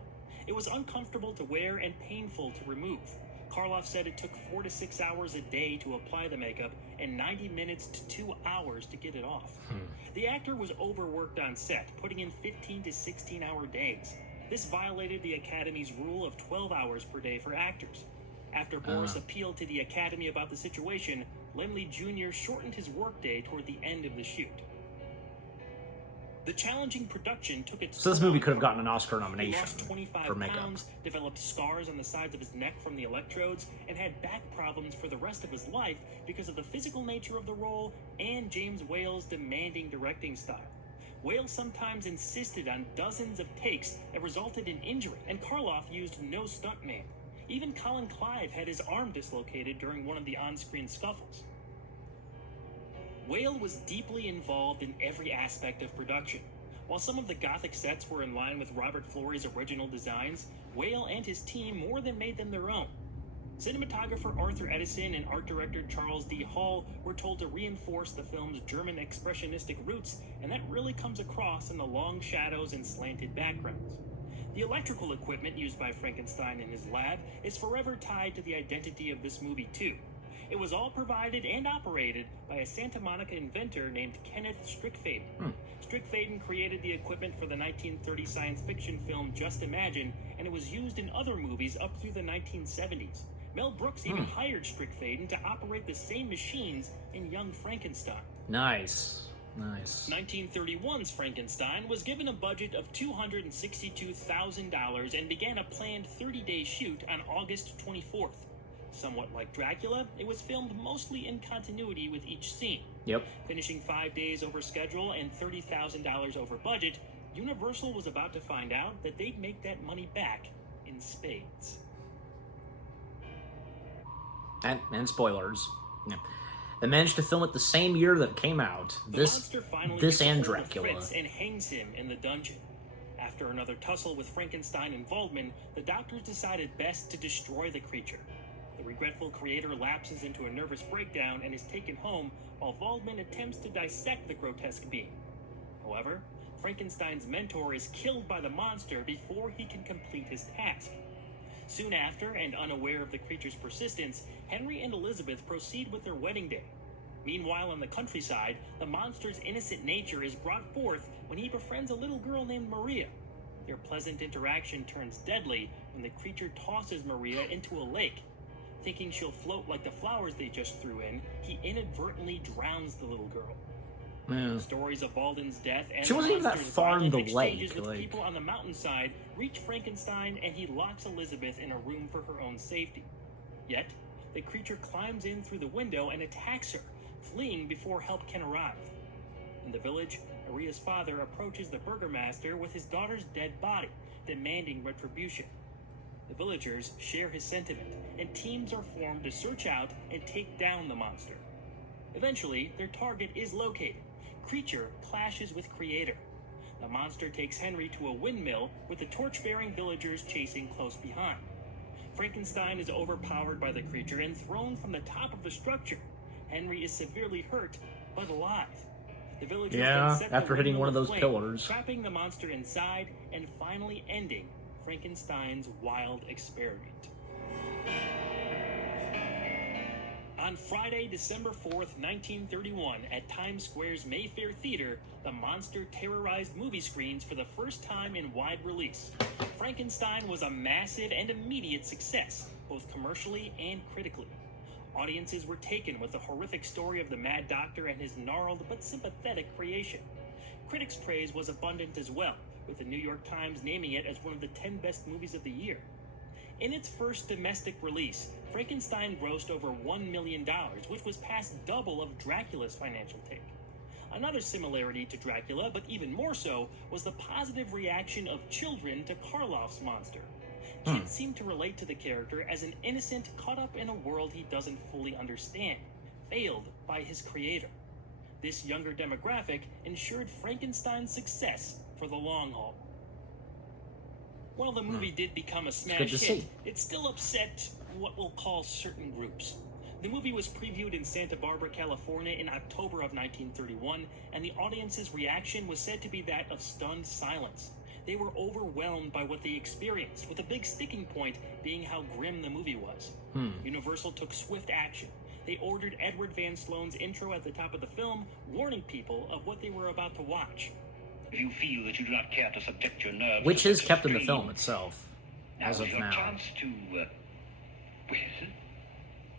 It was uncomfortable to wear and painful to remove. Karloff said it took 4 to 6 hours a day to apply the makeup and 90 minutes to 2 hours to get it off. The actor was overworked on set, putting in 15 to 16-hour days. This violated the Academy's rule of 12 hours per day for actors. After Boris appealed to the Academy about the situation, Lemley Jr. shortened his workday toward the end of the shoot. The challenging production took its So this movie could have gotten an Oscar He nomination lost 25 for makeup. pounds, developed scars on the sides of his neck from the electrodes, and had back problems for the rest of his life because of the physical nature of the role and James Whale's demanding directing style. Whale sometimes insisted on dozens of takes that resulted in injury, and Karloff used no stuntman. Even Colin Clive had his arm dislocated during one of the on-screen scuffles. Whale was deeply involved in every aspect of production. While some of the Gothic sets were in line with Robert Flory's original designs, Whale and his team more than made them their own. Cinematographer Arthur Edison and art director Charles D. Hall were told to reinforce the film's German expressionistic roots, and that really comes across in the long shadows and slanted backgrounds. The electrical equipment used by Frankenstein in his lab is forever tied to the identity of this movie too. It was all provided and operated by a Santa Monica inventor named Kenneth Strickfaden. Strickfaden created the equipment for the 1930 science fiction film Just Imagine, and it was used in other movies up through the 1970s. Mel Brooks even hired Strickfaden to operate the same machines in Young Frankenstein. Nice. Nice. 1931's Frankenstein was given a budget of $262,000 and began a planned 30-day shoot on August 24th. Somewhat like Dracula, it was filmed mostly in continuity with each scene. Yep. Finishing 5 days over schedule and $30,000 over budget, Universal was about to find out that they'd make that money back in spades. And spoilers. Yeah. They managed to film it the same year that it came out. This and Dracula. Fritz and hangs him in the dungeon. After another tussle with Frankenstein involvement, the doctors decided best to destroy the creature. The regretful creator lapses into a nervous breakdown and is taken home, while Waldman attempts to dissect the grotesque being. However, Frankenstein's mentor is killed by the monster before he can complete his task. Soon after, and unaware of the creature's persistence, Henry and Elizabeth proceed with their wedding day. Meanwhile, in the countryside, the monster's innocent nature is brought forth when he befriends a little girl named Maria. Their pleasant interaction turns deadly when the creature tosses Maria into a lake. Thinking she'll float like the flowers they just threw in, he inadvertently drowns the little girl. Yeah. Stories of Walden's death and She wasn't even that far in the exchanges lake. with people on the mountainside reach Frankenstein, and he locks Elizabeth in a room for her own safety. Yet, the creature climbs in through the window and attacks her, fleeing before help can arrive. In the village, Maria's father approaches the burgomaster with his daughter's dead body, demanding retribution. The villagers share his sentiment, and teams are formed to search out and take down the monster. Eventually, their target is located. Creature clashes with creator. The monster takes Henry to a windmill, with the torch-bearing villagers chasing close behind. Frankenstein is overpowered by the creature and thrown from the top of the structure. Henry is severely hurt, but alive. The villagers then set after the hitting one windmill of those aflame, pillars, trapping the monster inside and finally ending Frankenstein's wild experiment. On Friday, December 4th, 1931, at Times Square's Mayfair Theater, the monster terrorized movie screens for the first time in wide release. Frankenstein was a massive and immediate success, both commercially and critically. Audiences were taken with the horrific story of the Mad Doctor and his gnarled but sympathetic creation. Critics' praise was abundant as well, with the New York Times naming it as one of the 10 best movies of the year. In its first domestic release, Frankenstein grossed over $1 million, which was past double of Dracula's financial take. Another similarity to Dracula, but even more so, was the positive reaction of children to Karloff's monster. Kids seem to relate to the character as an innocent caught up in a world he doesn't fully understand, failed by his creator. This younger demographic ensured Frankenstein's success for the long haul. While the movie did become a smash hit, it still upset what we'll call certain groups. The movie was previewed in Santa Barbara, California in October of 1931, and the audience's reaction was said to be that of stunned silence. They were overwhelmed by what they experienced, with a big sticking point being how grim the movie was. Universal took swift action. They ordered Edward Van Sloan's intro at the top of the film, warning people of what they were about to watch. If you feel that you do not care to subject your nerves, which is kept in the film itself, as of your now. Chance to, well,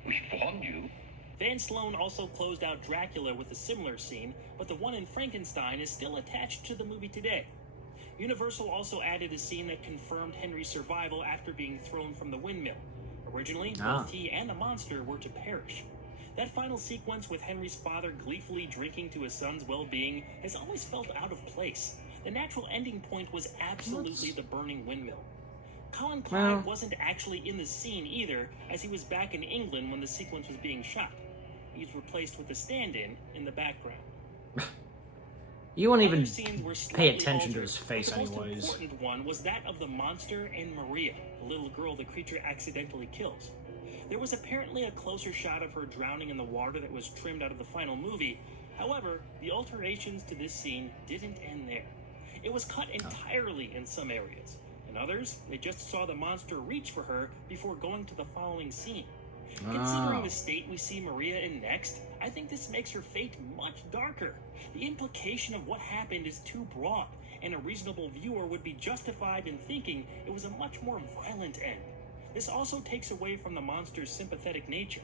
we warned you. Van Sloan also closed out Dracula with a similar scene, but the one in Frankenstein is still attached to the movie today. Universal also added a scene that confirmed Henry's survival after being thrown from the windmill. Originally, both he and the monster were to perish. That final sequence with Henry's father gleefully drinking to his son's well-being has always felt out of place. The natural ending point was absolutely the burning windmill. Colin Clyde wasn't actually in the scene either, as he was back in England when the sequence was being shot. He's replaced with a stand-in the background. You won't even scenes were pay attention to his face but the anyways. most important one was that of the monster and Maria, the little girl the creature accidentally kills. There was apparently a closer shot of her drowning in the water that was trimmed out of the final movie. However, the alterations to this scene didn't end there. It was cut entirely in some areas. In others, they just saw the monster reach for her before going to the following scene. Considering the state we see Maria in next, I think this makes her fate much darker. The implication of what happened is too broad, and a reasonable viewer would be justified in thinking it was a much more violent end. This also takes away from the monster's sympathetic nature.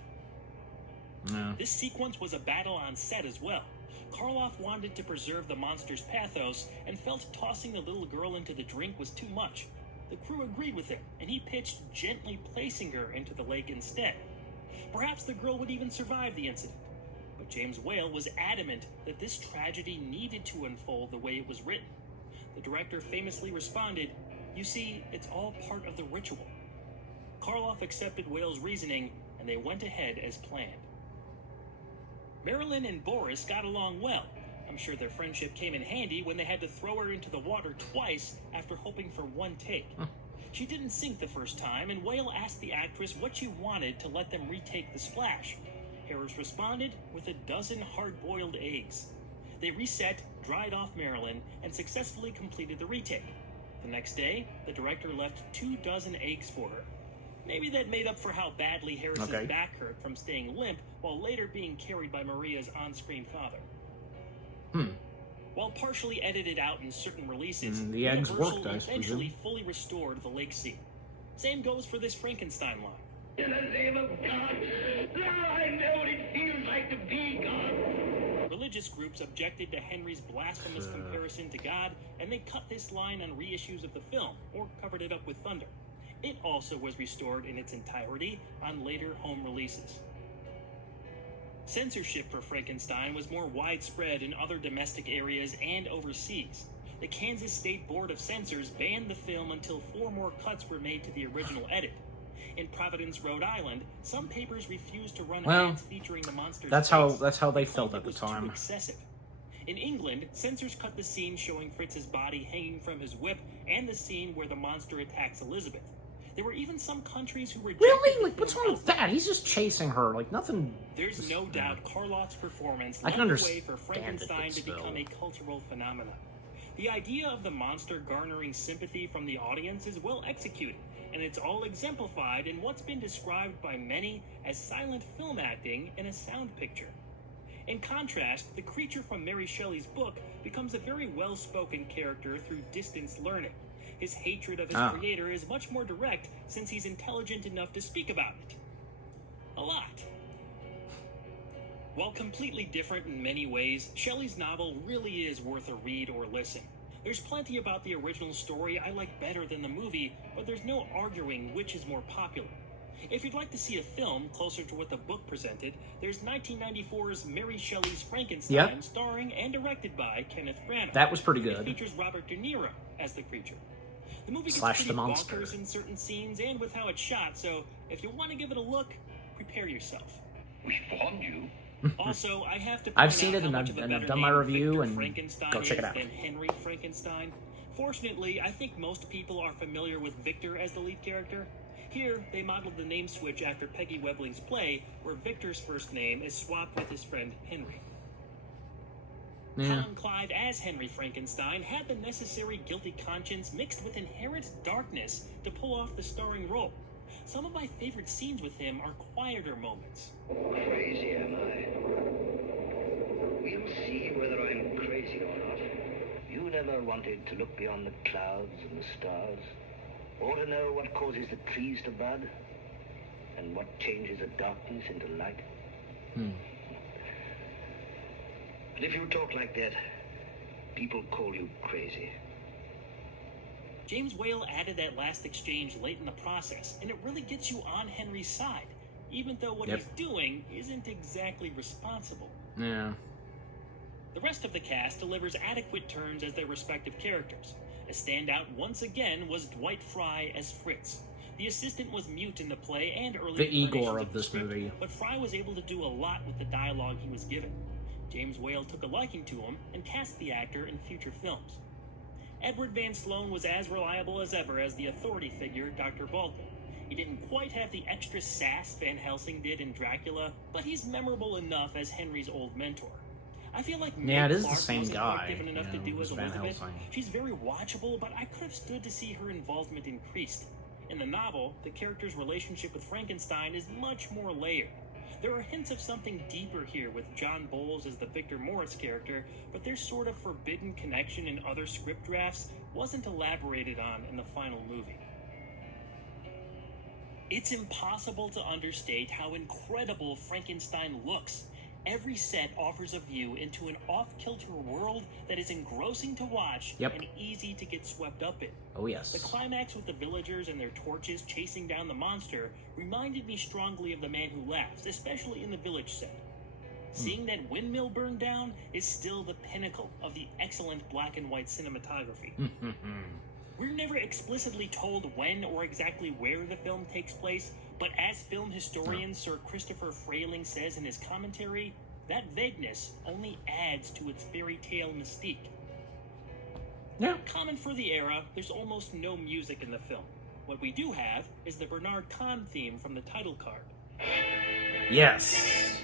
This sequence was a battle on set as well. Karloff wanted to preserve the monster's pathos and felt tossing the little girl into the drink was too much. The crew agreed with him, and he pitched gently placing her into the lake instead. Perhaps the girl would even survive the incident. But James Whale was adamant that this tragedy needed to unfold the way it was written. The director famously responded, "You see, it's all part of the ritual." Karloff accepted Whale's reasoning, and they went ahead as planned. Marilyn and Boris got along well. I'm sure their friendship came in handy when they had to throw her into the water twice after hoping for one take. She didn't sink the first time, and Whale asked the actress what she wanted to let them retake the splash. Harris responded with a dozen hard-boiled eggs. They reset, dried off Marilyn, and successfully completed the retake. The next day, the director left 24 eggs for her. Maybe that made up for how badly Harris's back hurt from staying limp while later being carried by Maria's on-screen father. While partially edited out in certain releases, the eggs Universal worked, I eventually presume. fully restored the lake scene. Same goes for this Frankenstein line. In the name of God, now I know what it feels like to be God. Religious groups objected to Henry's blasphemous comparison to God, and they cut this line on reissues of the film, or covered it up with thunder. It also was restored in its entirety on later home releases. Censorship for Frankenstein was more widespread in other domestic areas and overseas. The Kansas State Board of Censors banned the film until 4 more cuts were made to the original edit. In Providence, Rhode Island, some papers refused to run ads featuring the monster's that's face. how they They felt claimed at the it was too time. excessive. In England, censors cut the scene showing Fritz's body hanging from his whip and the scene where the monster attacks Elizabeth. There were even some countries who rejected Really? the Like, what's film wrong with that? He's just chasing her. Like, nothing... There's no doubt Karloff's performance I led can the way understand for it, Frankenstein but to become a still. cultural phenomenon. The idea of the monster garnering sympathy from the audience is well executed, and it's all exemplified in what's been described by many as silent film acting in a sound picture. In contrast, the creature from Mary Shelley's book becomes a very well-spoken character through distance learning. His hatred of his creator is much more direct since he's intelligent enough to speak about it. A lot. While completely different in many ways, Shelley's novel really is worth a read or listen. There's plenty about the original story I like better than the movie, but there's no arguing which is more popular. If you'd like to see a film closer to what the book presented, there's 1994's Mary Shelley's Frankenstein, starring and directed by Kenneth Branagh. That was pretty It good. features Robert De Niro as the creature. The movie gets Slash pretty the monster. bonkers in certain scenes and with how it's shot, so if you want to give it a look, prepare yourself. We warned you. Also, I have to point I've seen out it how and much I've of a better done my name review, Victor and Frankenstein go check it is out. than Henry Frankenstein. Fortunately, I think most people are familiar with Victor as the lead character. Here, they modeled the name switch after Peggy Webling's play, where Victor's first name is swapped with his friend Henry. Colin Clive as Henry Frankenstein had the necessary guilty conscience mixed with inherent darkness to pull off the starring role. Some of my favorite scenes with him are quieter moments. Crazy am I? We'll see whether I'm crazy or not. You never wanted to look beyond the clouds and the stars, or to know what causes the trees to bud, and what changes the darkness into light. But if you talk like that, people call you crazy. James Whale added that last exchange late in the process, and it really gets you on Henry's side, even though what he's doing isn't exactly responsible. Yeah. The rest of the cast delivers adequate turns as their respective characters. A standout once again was Dwight Fry as Fritz. The assistant was mute in the play and early The Igor incarnations of the this script, movie. but Fry was able to do a lot with the dialogue he was given. James Whale took a liking to him and cast the actor in future films. Edward Van Sloan was as reliable as ever as the authority figure, Dr. Baldwin. He didn't quite have the extra sass Van Helsing did in Dracula, but he's memorable enough as Henry's old mentor. I feel like Yeah, Meg it is the Clark same wasn't guy, quite given enough you to know, do as as Van Elizabeth. Helsing. She's very watchable, but I could have stood to see her involvement increased. In the novel, the character's relationship with Frankenstein is much more layered. There are hints of something deeper here with John Bowles as the Victor Morris character, but their sort of forbidden connection in other script drafts wasn't elaborated on in the final movie. It's impossible to understate how incredible Frankenstein looks. Every set offers a view into an off-kilter world that is engrossing to watch and easy to get swept up in. Oh, yes. The climax with the villagers and their torches chasing down the monster reminded me strongly of The Man Who Laughs, especially in the village set. Seeing that windmill burn down is still the pinnacle of the excellent black and white cinematography. We're never explicitly told when or exactly where the film takes place, but as film historian Sir Christopher Frayling says in his commentary, that vagueness only adds to its fairy tale mystique. Yeah. Common for the era, there's almost no music in the film. What we do have is the Bernard Kahn theme from the title card. Yes.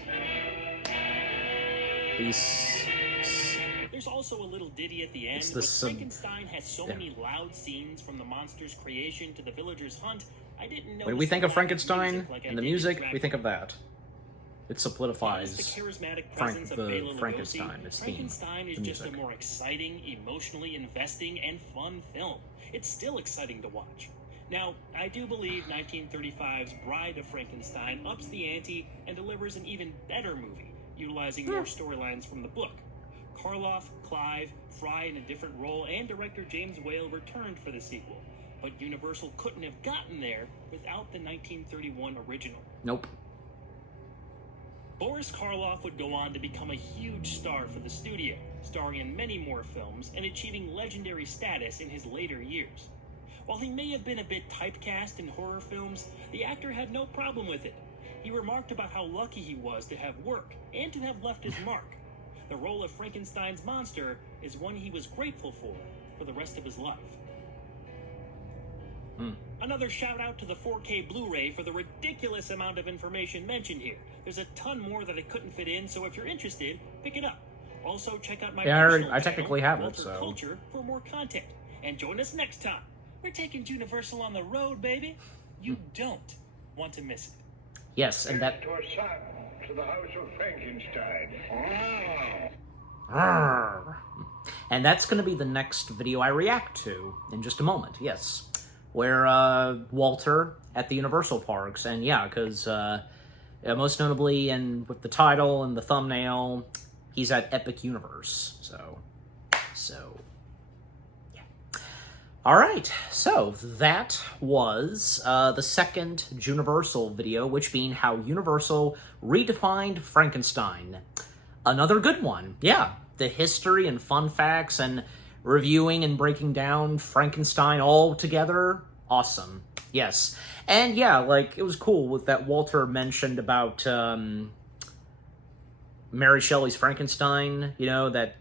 There's also a little ditty at the end, but Frankenstein has so many loud scenes from the monster's creation to the villagers' hunt, I didn't know. When we think of Frankenstein and the music, we think of that. It solidifies the charismatic presence of Bela Frankenstein. Its theme. Frankenstein is just a more exciting, emotionally investing, and fun film. It's still exciting to watch. Now, I do believe 1935's Bride of Frankenstein ups the ante and delivers an even better movie, utilizing more storylines from the book. Karloff, Clive, Fry in a different role, and director James Whale returned for the sequel. But Universal couldn't have gotten there without the 1931 original. Nope. Boris Karloff would go on to become a huge star for the studio, starring in many more films and achieving legendary status in his later years. While he may have been a bit typecast in horror films, the actor had no problem with it. He remarked about how lucky he was to have work and to have left his mark. The role of Frankenstein's monster is one he was grateful for the rest of his life. Another shout out to the 4K Blu-ray for the ridiculous amount of information mentioned here. There's a ton more that I couldn't fit in, so if you're interested, pick it up. Also, check out my personal I technically channel, have it, Walter so Culture, for more content. And join us next time. We're taking Juniversal on the road, baby. You don't want to miss it. Yes, and that. To our son, to the house of Frankenstein. And that's going to be the next video I react to in just a moment, yes. Where Walter at the Universal Parks, and yeah, because most notably, and with the title and the thumbnail, he's at Epic Universe, so yeah. Alright, so that was the second Juniversal video, which being how Universal redefined Frankenstein. Another good one, yeah. The history and fun facts and reviewing and breaking down Frankenstein all together, awesome. Yes. And yeah, like, it was cool with that Walter mentioned about Mary Shelley's Frankenstein, you know, that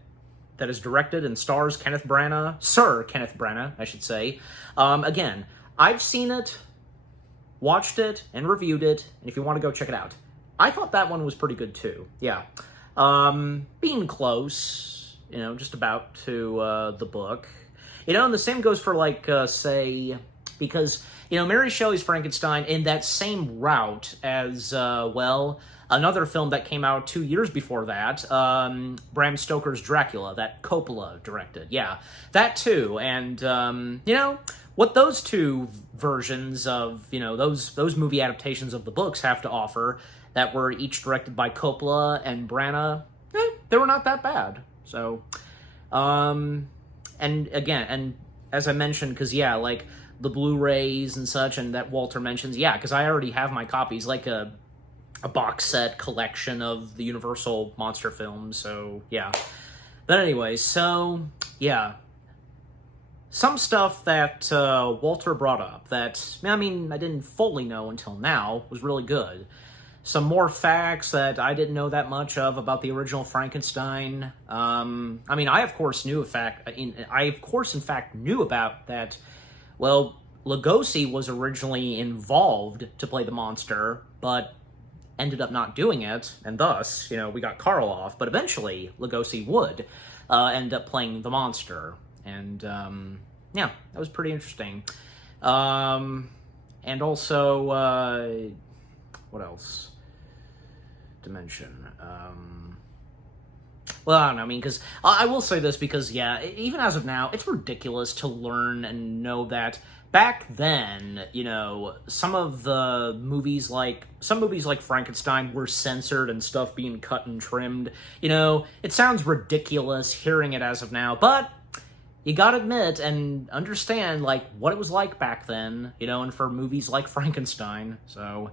is directed and stars Kenneth Branagh, Sir Kenneth Branagh, I should say. Again, I've seen it, watched it, and reviewed it, and if you want to go check it out. I thought that one was pretty good too, yeah. Being close, you know, just about to the book. You know, and the same goes for, like, say, because, you know, Mary Shelley's Frankenstein in that same route as, well, another film that came out 2 years before that, Bram Stoker's Dracula, that Coppola directed. Yeah, that too. And, you know, what those two versions of, you know, those movie adaptations of the books have to offer that were each directed by Coppola and Branagh, they were not that bad. So, and again, and as I mentioned, because, yeah, like, the Blu-rays and such, and that Walter mentions, yeah, because I already have my copies, like a box set collection of the Universal monster films, so, yeah. But anyway, so, yeah. Some stuff that Walter brought up that, I mean, I didn't fully know until now was really good. Some more facts that I didn't know that much of about the original Frankenstein. I mean, I of course in fact knew about that. Well, Lugosi was originally involved to play the monster, but ended up not doing it, and thus, you know, we got Karloff. But eventually, Lugosi would end up playing the monster, and yeah, that was pretty interesting. And also, what else to mention? Well, I don't know, I mean, because I will say this because, yeah, even as of now, it's ridiculous to learn and know that back then, you know, some movies like Frankenstein were censored and stuff being cut and trimmed. You know, it sounds ridiculous hearing it as of now, but you gotta admit and understand, like, what it was like back then, you know, and for movies like Frankenstein, so...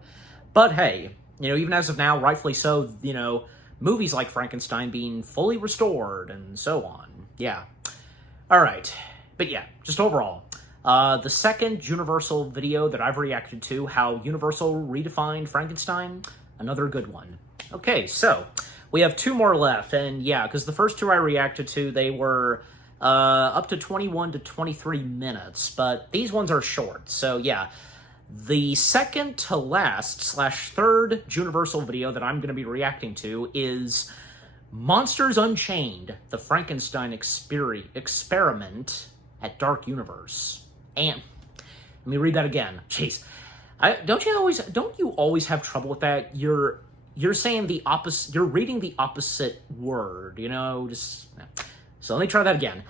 But hey, you know, even as of now, rightfully so, you know, movies like Frankenstein being fully restored and so on. Yeah. Alright. But yeah, just overall. The second Universal video that I've reacted to, how Universal redefined Frankenstein, another good one. Okay, so, we have 2 more left, and yeah, because the first 2 I reacted to, they were up to 21 to 23 minutes, but these ones are short, so yeah. The second to last / third Universal video that I'm going to be reacting to is Monsters Unchained, the Frankenstein experiment at Dark Universe. And let me read that again. Jeez, don't you always have trouble with that? You're saying the opposite. You're reading the opposite word. You know, just so let me try that again.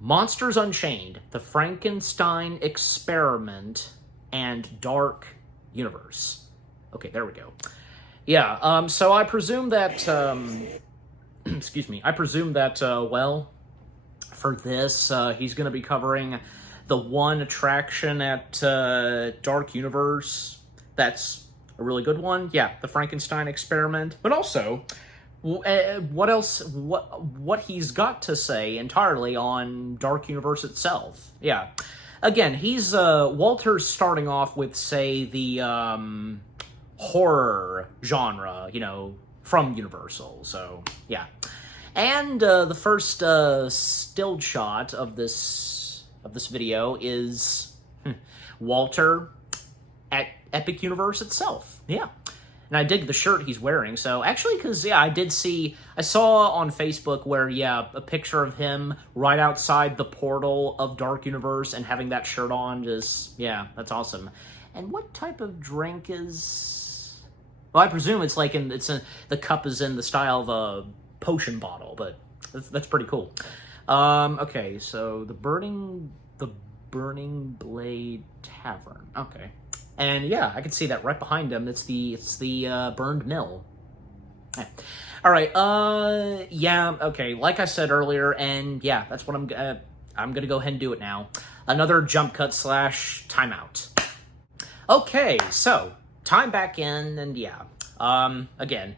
Monsters Unchained, the Frankenstein experiment and Dark Universe. Okay, there we go. Yeah, so I presume that, excuse me, I presume that, well, for this, he's going to be covering the one attraction at Dark Universe that's a really good one. Yeah, the Frankenstein experiment. But also, what else, what he's got to say entirely on Dark Universe itself. Yeah. Again, he's, Walter's starting off with, say, the, horror genre, you know, from Universal, so, yeah. And, the first, still shot of this video is Walter at Epic Universe itself, yeah. And I dig the shirt he's wearing, so actually, because, yeah, I saw on Facebook where, yeah, a picture of him right outside the portal of Dark Universe and having that shirt on, just, yeah, that's awesome. And what type of drink is... Well, I presume it's like, the cup is in the style of a potion bottle, but that's pretty cool. Okay, so the Burning Blade Tavern, okay. And yeah, I can see that right behind him. It's the burned mill. All right. Yeah. Okay. Like I said earlier, and yeah, that's what I'm gonna go ahead and do it now. Another jump cut / timeout. Okay. So time back in, and yeah. Again,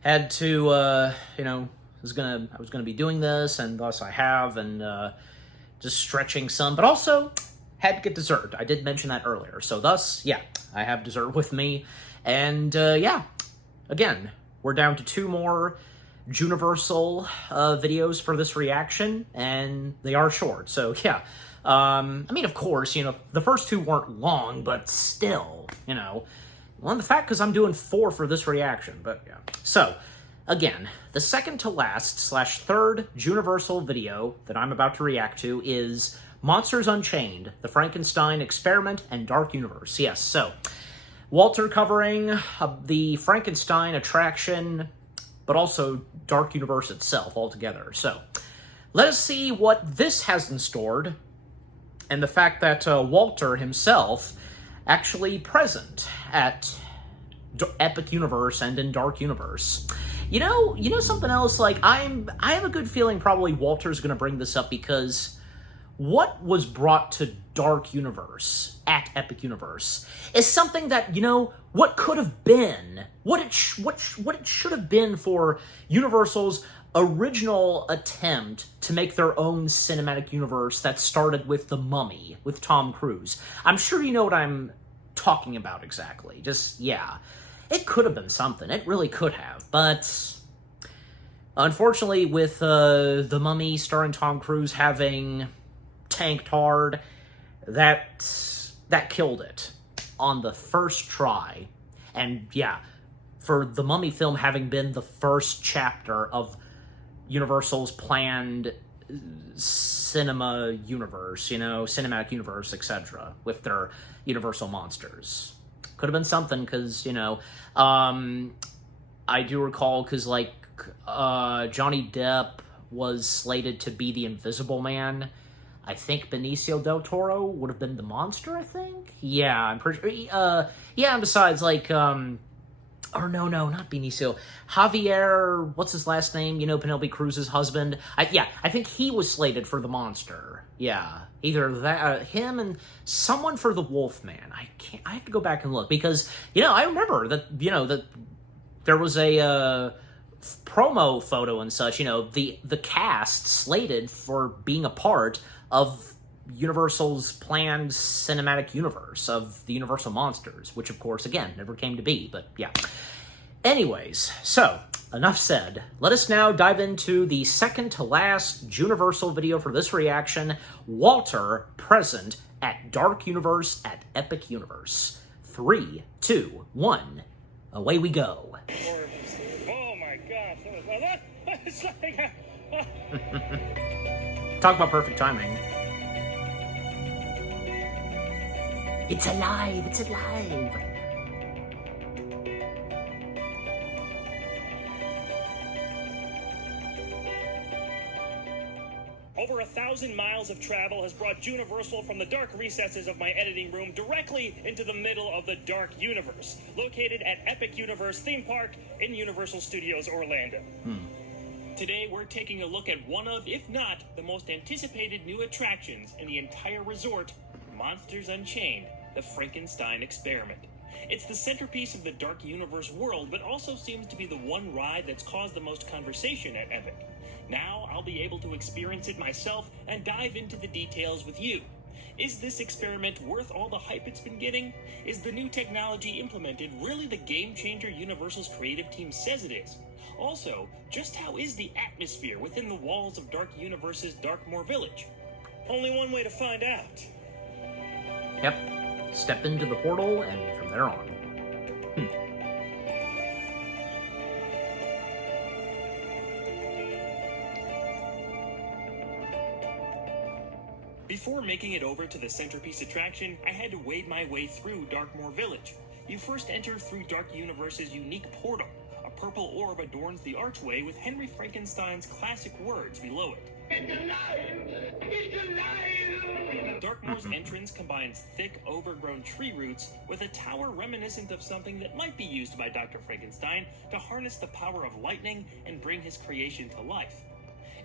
had to you know, I was gonna be doing this, and thus I have, and just stretching some, but also had to get dessert. I did mention that earlier. So thus, yeah, I have dessert with me. And, yeah, again, we're down to 2 more Juniversal videos for this reaction, and they are short. So, yeah. I mean, of course, you know, the first 2 weren't long, but still, you know. Well, the fact, because I'm doing 4 for this reaction, but, yeah. So, again, the second to last / third Juniversal video that I'm about to react to is Monsters Unchained, the Frankenstein experiment and Dark Universe. Yes, so Walter covering the Frankenstein attraction, but also Dark Universe itself altogether. So let us see what this has in store, and the fact that Walter himself actually present at Epic Universe and in Dark Universe. You know something else? Like I have a good feeling probably Walter's going to bring this up because what was brought to Dark Universe at Epic Universe is something that, you know, what could have been, what it should have been for Universal's original attempt to make their own cinematic universe that started with The Mummy, with Tom Cruise. I'm sure you know what I'm talking about exactly. Just, yeah. It could have been something. It really could have. But unfortunately, with The Mummy starring Tom Cruise having tanked hard, that killed it on the first try. And yeah, for the Mummy film having been the first chapter of Universal's planned cinema universe, you know, cinematic universe, etc., with their Universal monsters. Could have been something, because, you know, I do recall, because, like, Johnny Depp was slated to be the Invisible Man. I think Benicio del Toro would have been the monster, I think? Yeah, I'm pretty sure. And besides, like, or no, not Benicio. Javier, what's his last name? You know, Penelope Cruz's husband. I think he was slated for the monster. Yeah, either that, him and someone for the Wolfman. I have to go back and look because, I remember that there was a promo photo and such, the cast slated for being a part of Universal's planned cinematic universe of the Universal Monsters, which of course, again, never came to be, but yeah. Anyways, so, enough said. Let us now dive into the second to last Juniversal video for this reaction, Walter present at Dark Universe at Epic Universe. 3, 2, 1, away we go. Oh my gosh, it's like... Talk about perfect timing. It's alive! It's alive! Over 1,000 miles of travel has brought Juniversal from the dark recesses of my editing room directly into the middle of the Dark Universe, located at Epic Universe Theme Park in Universal Studios Orlando. Today, we're taking a look at one of, if not, the most anticipated new attractions in the entire resort, Monsters Unchained, the Frankenstein Experiment. It's the centerpiece of the Dark Universe world, but also seems to be the one ride that's caused the most conversation at Epic. Now, I'll be able to experience it myself and dive into the details with you. Is this experiment worth all the hype it's been getting? Is the new technology implemented really the game changer Universal's creative team says it is? Also, just how is the atmosphere within the walls of Dark Universe's Darkmoor Village? Only one way to find out. Yep. Step into the portal, and from there on. Before making it over to the centerpiece attraction, I had to wade my way through Darkmoor Village. You first enter through Dark Universe's unique portal. A purple orb adorns the archway with Henry Frankenstein's classic words below it. It's alive! It's alive! Darkmoor's entrance combines thick, overgrown tree roots with a tower reminiscent of something that might be used by Dr. Frankenstein to harness the power of lightning and bring his creation to life.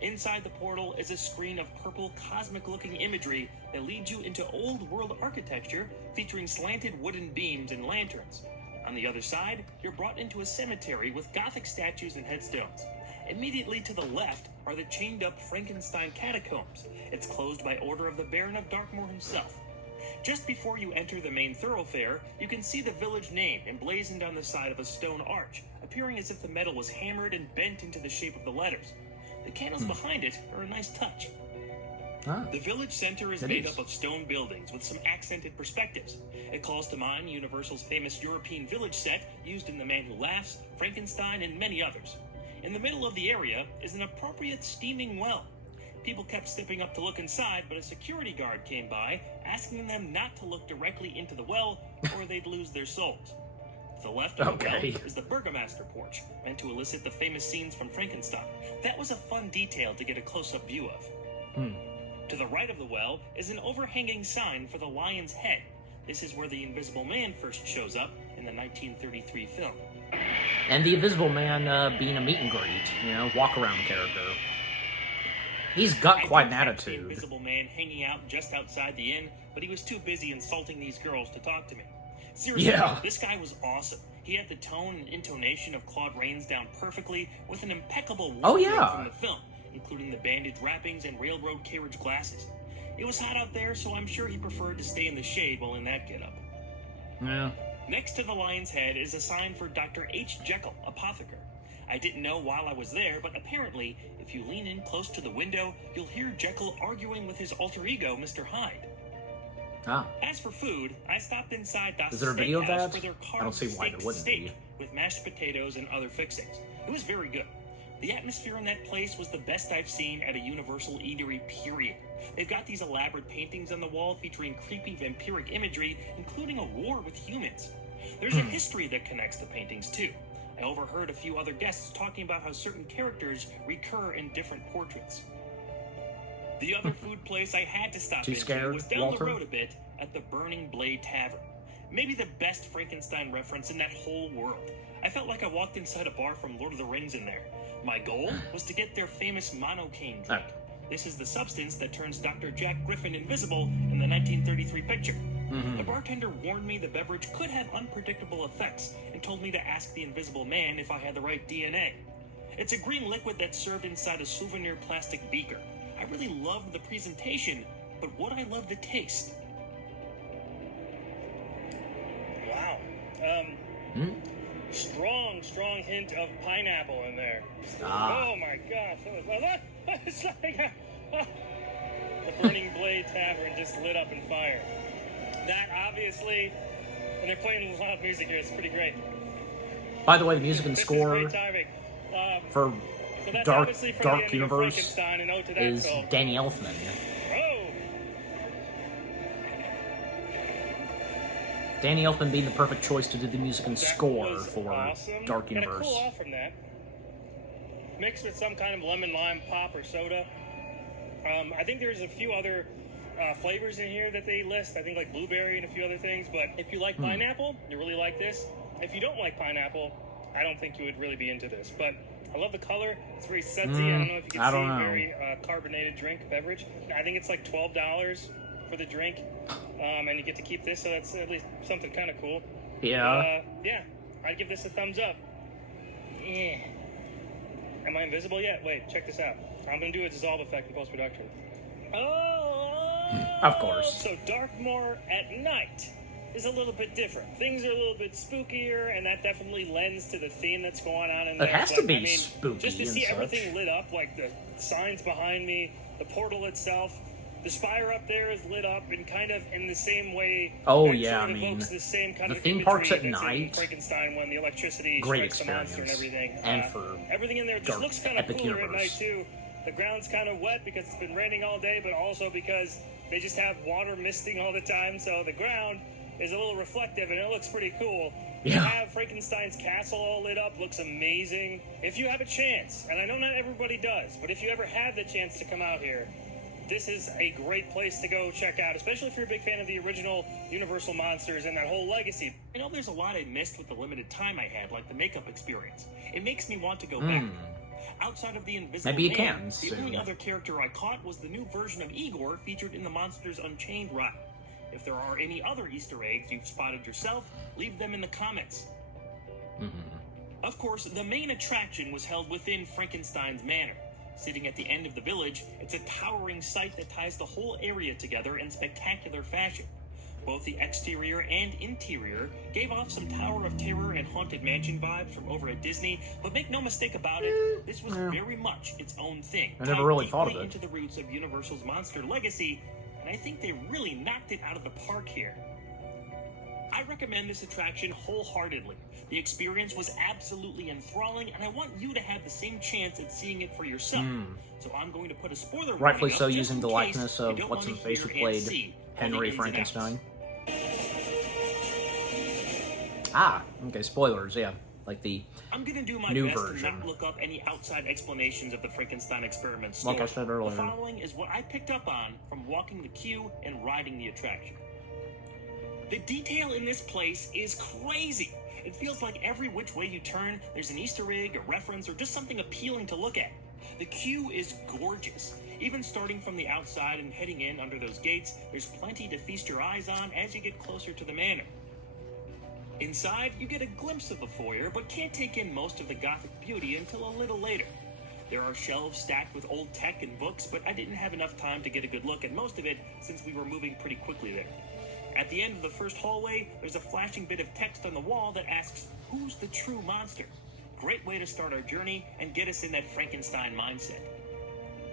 Inside the portal is a screen of purple, cosmic-looking imagery that leads you into old-world architecture featuring slanted wooden beams and lanterns. On the other side, you're brought into a cemetery with Gothic statues and headstones. Immediately to the left are the chained-up Frankenstein catacombs. It's closed by order of the Baron of Darkmoor himself. Just before you enter the main thoroughfare, you can see the village name emblazoned on the side of a stone arch, appearing as if the metal was hammered and bent into the shape of the letters. The candles behind it are a nice touch. The village center is made up of stone buildings with some accented perspectives. It calls to mind Universal's famous European village set used in The Man Who Laughs, Frankenstein, and many others. In the middle of the area is an appropriate steaming well. People kept stepping up to look inside, but a security guard came by, asking them not to look directly into the well, or they'd lose their souls. To the left of the well is the Burgomaster porch, meant to elicit the famous scenes from Frankenstein. That was a fun detail to get a close-up view of. To the right of the well is an overhanging sign for the Lion's Head. This is where the Invisible Man first shows up in the 1933 film. And the Invisible Man being a meet and greet, walk-around character. He's got quite an attitude. The Invisible Man hanging out just outside the inn, but he was too busy insulting these girls to talk to me. Seriously, this guy was awesome. He had the tone and intonation of Claude Rains down perfectly with an impeccable wardrobe from the film, including the bandage wrappings and railroad carriage glasses. It was hot out there, so I'm sure he preferred to stay in the shade while in that getup. Yeah. Next to the Lion's Head is a sign for Dr. H. Jekyll, apothecary. I didn't know while I was there, but apparently, if you lean in close to the window, you'll hear Jekyll arguing with his alter ego, Mr. Hyde. As for food, I stopped inside Doc's Steakhouse for their carved steak with mashed potatoes and other fixings. It was very good. The atmosphere in that place was the best I've seen at a Universal eatery, period. They've got these elaborate paintings on the wall featuring creepy vampiric imagery, including a war with humans. There's a history that connects the paintings, too. I overheard a few other guests talking about how certain characters recur in different portraits. The other food place I had to stop Too into scared, was down Walter? the road a bit at the Burning Blade Tavern. Maybe the best Frankenstein reference in that whole world. I felt like I walked inside a bar from Lord of the Rings in there. My goal was to get their famous monocane drink. This is the substance that turns Dr. Jack Griffin invisible in the 1933 picture. The bartender warned me the beverage could have unpredictable effects and told me to ask the Invisible Man if I had the right DNA. It's a green liquid that's served inside a souvenir plastic beaker. I really loved the presentation, but would I love the taste? Wow. Strong hint of pineapple in there. Oh my gosh. It's like the Burning Blade Tavern just lit up in fire. That obviously, and they're playing loud music here, it's pretty great. By the way, the music and This is score great timing. for So that's Dark obviously from the ending of Universe Frankenstein, and ode to that is film. Danny Elfman. Oh, Danny Elfman being the perfect choice to do the music and that score was for awesome. Dark Gotta Universe. cool off from that. Mixed with some kind of lemon lime pop or soda. I think there's a few other flavors in here that they list. I think like blueberry and a few other things. But if you like pineapple, you really like this. If you don't like pineapple, I don't think you would really be into this. But I love the color. It's very sudsy. I don't know if you I can don't see. know. Very carbonated drink, beverage. I think it's like $12 for the drink. And you get to keep this, so that's at least something kind of cool. Yeah. Yeah, I'd give this a thumbs up. Yeah. Am I invisible yet? Wait, check this out. I'm gonna do a dissolve effect in post-production. Oh! Of course. So Darkmoor at night is a little bit different. Things are a little bit spookier, and that definitely lends to the theme that's going on in there. It has to be spooky just to and see such. everything lit up, like the signs behind me, the portal itself. The spire up there is lit up in kind of in the same way. Oh, that yeah, sort of I mean, evokes the same kind the of theme parks imagery at that's in night, Frankenstein when the electricity great strikes the monster and experience. everything. And for everything in there just Dark looks kind of Epic cooler at night Universe. too. The ground's kind of wet because it's been raining all day, but also because they just have water misting all the time, so the ground is a little reflective and it looks pretty cool. You Yeah. have Frankenstein's castle all lit up, looks amazing. If you have a chance, and I know not everybody does, but if you ever have the chance to come out here, this is a great place to go check out, especially if you're a big fan of the original Universal monsters and that whole legacy. I know there's a lot I missed with the limited time I had, like the makeup experience. It makes me want to go back. Outside of the Invisible Maybe you Man, can the soon. only other character I caught was the new version of Igor featured in the Monsters Unchained ride. If there are any other Easter eggs you've spotted yourself, leave them in the comments. Of course, the main attraction was held within Frankenstein's Manor. Sitting at the end of the village, it's a towering sight that ties the whole area together in spectacular fashion. Both the exterior and interior gave off some Tower of Terror and Haunted Mansion vibes from over at Disney, but make no mistake about it, this was very much its own thing. I never tied really thought of deeply it. into the roots of Universal's monster legacy, and I think they really knocked it out of the park here. I recommend this attraction wholeheartedly. The experience was absolutely enthralling, and I want you to have the same chance at seeing it for yourself. So I'm going to put a spoiler warning Rightfully up so, just using in the case likeness you of don't what's wanna his face who hear and played see all the Henry ins and outs. Frankenstein. Ah, okay, spoilers, yeah. Like the I'm gonna do my new best to version. not look up any outside explanations of the Frankenstein experiment Like story. I said earlier. The following is what I picked up on from walking the queue and riding the attraction. The detail in this place is crazy. It feels like every which way you turn, there's an Easter egg, a reference, or just something appealing to look at. The queue is gorgeous. Even starting from the outside and heading in under those gates, there's plenty to feast your eyes on as you get closer to the manor. Inside, you get a glimpse of the foyer, but can't take in most of the Gothic beauty until a little later. There are shelves stacked with old tech and books, but I didn't have enough time to get a good look at most of it since we were moving pretty quickly there. At the end of the first hallway, there's a flashing bit of text on the wall that asks, "Who's the true monster?" Great way to start our journey and get us in that Frankenstein mindset.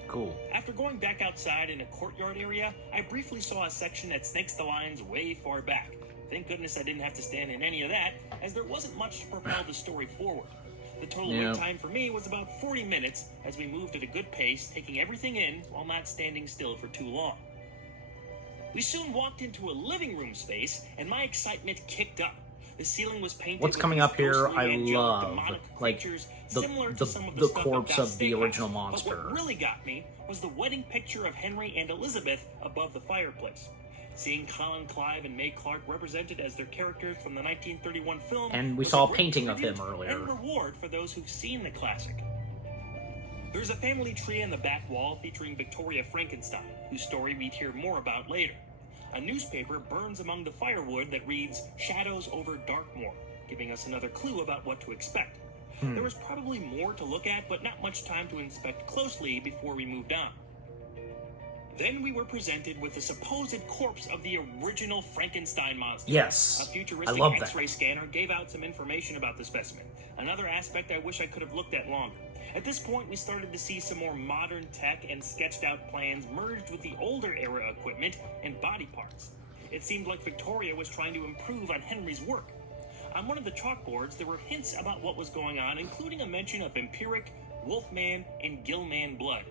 cool. After going back outside in a courtyard area, I briefly saw a section that snakes the lines way far back. Thank goodness I didn't have to stand in any of that, as there wasn't much to propel the story forward. The total Yeah. wait time for me was about 40 minutes, as we moved at a good pace, taking everything in while not standing still for too long. We soon walked into a living room space, and my excitement kicked up. The ceiling was painted What's with coming these up here, ghostly I angelic love, demonic like, creatures the similar to some of the stuff corpse at that of the steakhouse. original But monster. what really got me was the wedding picture of Henry and Elizabeth above the fireplace. Seeing Colin Clive and May Clark represented as their characters from the 1931 film, And we was saw a great painting of him tribute earlier. and reward for those who've seen the classic. There's a family tree on the back wall featuring Victoria Frankenstein, whose story we'd hear more about later. A newspaper burns among the firewood that reads "Shadows over Dartmoor," giving us another clue about what to expect. There was probably more to look at, but not much time to inspect closely before we moved on. Then we were presented with the supposed corpse of the original Frankenstein monster. Yes, A futuristic I love X-ray that. scanner gave out some information about the specimen. Another aspect I wish I could have looked at longer. At this point, we started to see some more modern tech and sketched out plans merged with the older era equipment and body parts. It seemed like Victoria was trying to improve on Henry's work. On one of the chalkboards, there were hints about what was going on, including a mention of vampiric, wolfman, and gillman blood.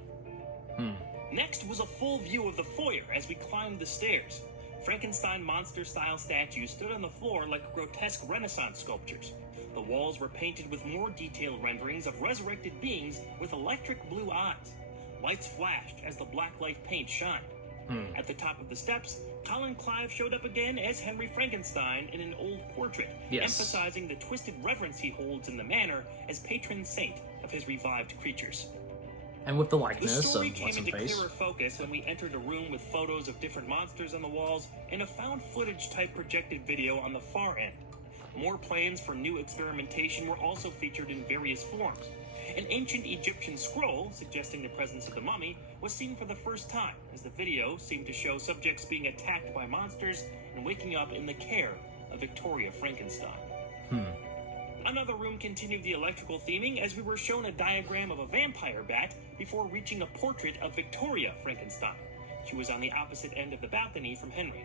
Next was a full view of the foyer as we climbed the stairs. Frankenstein monster-style statues stood on the floor like grotesque Renaissance sculptures. The walls were painted with more detailed renderings of resurrected beings with electric blue eyes. Lights flashed as the blacklight paint shined. At the top of the steps, Colin Clive showed up again as Henry Frankenstein in an old portrait, emphasizing the twisted reverence he holds in the manor as patron saint of his revived creatures. And with the The likeness of story came into what's-her-face. clearer focus when we entered a room with photos of different monsters on the walls and a found footage type projected video on the far end. More plans for new experimentation were also featured in various forms. An ancient Egyptian scroll, suggesting the presence of the mummy, was seen for the first time, as the video seemed to show subjects being attacked by monsters and waking up in the care of Victoria Frankenstein. Another room continued the electrical theming as we were shown a diagram of a vampire bat before reaching a portrait of Victoria Frankenstein. She was on the opposite end of the balcony from Henry.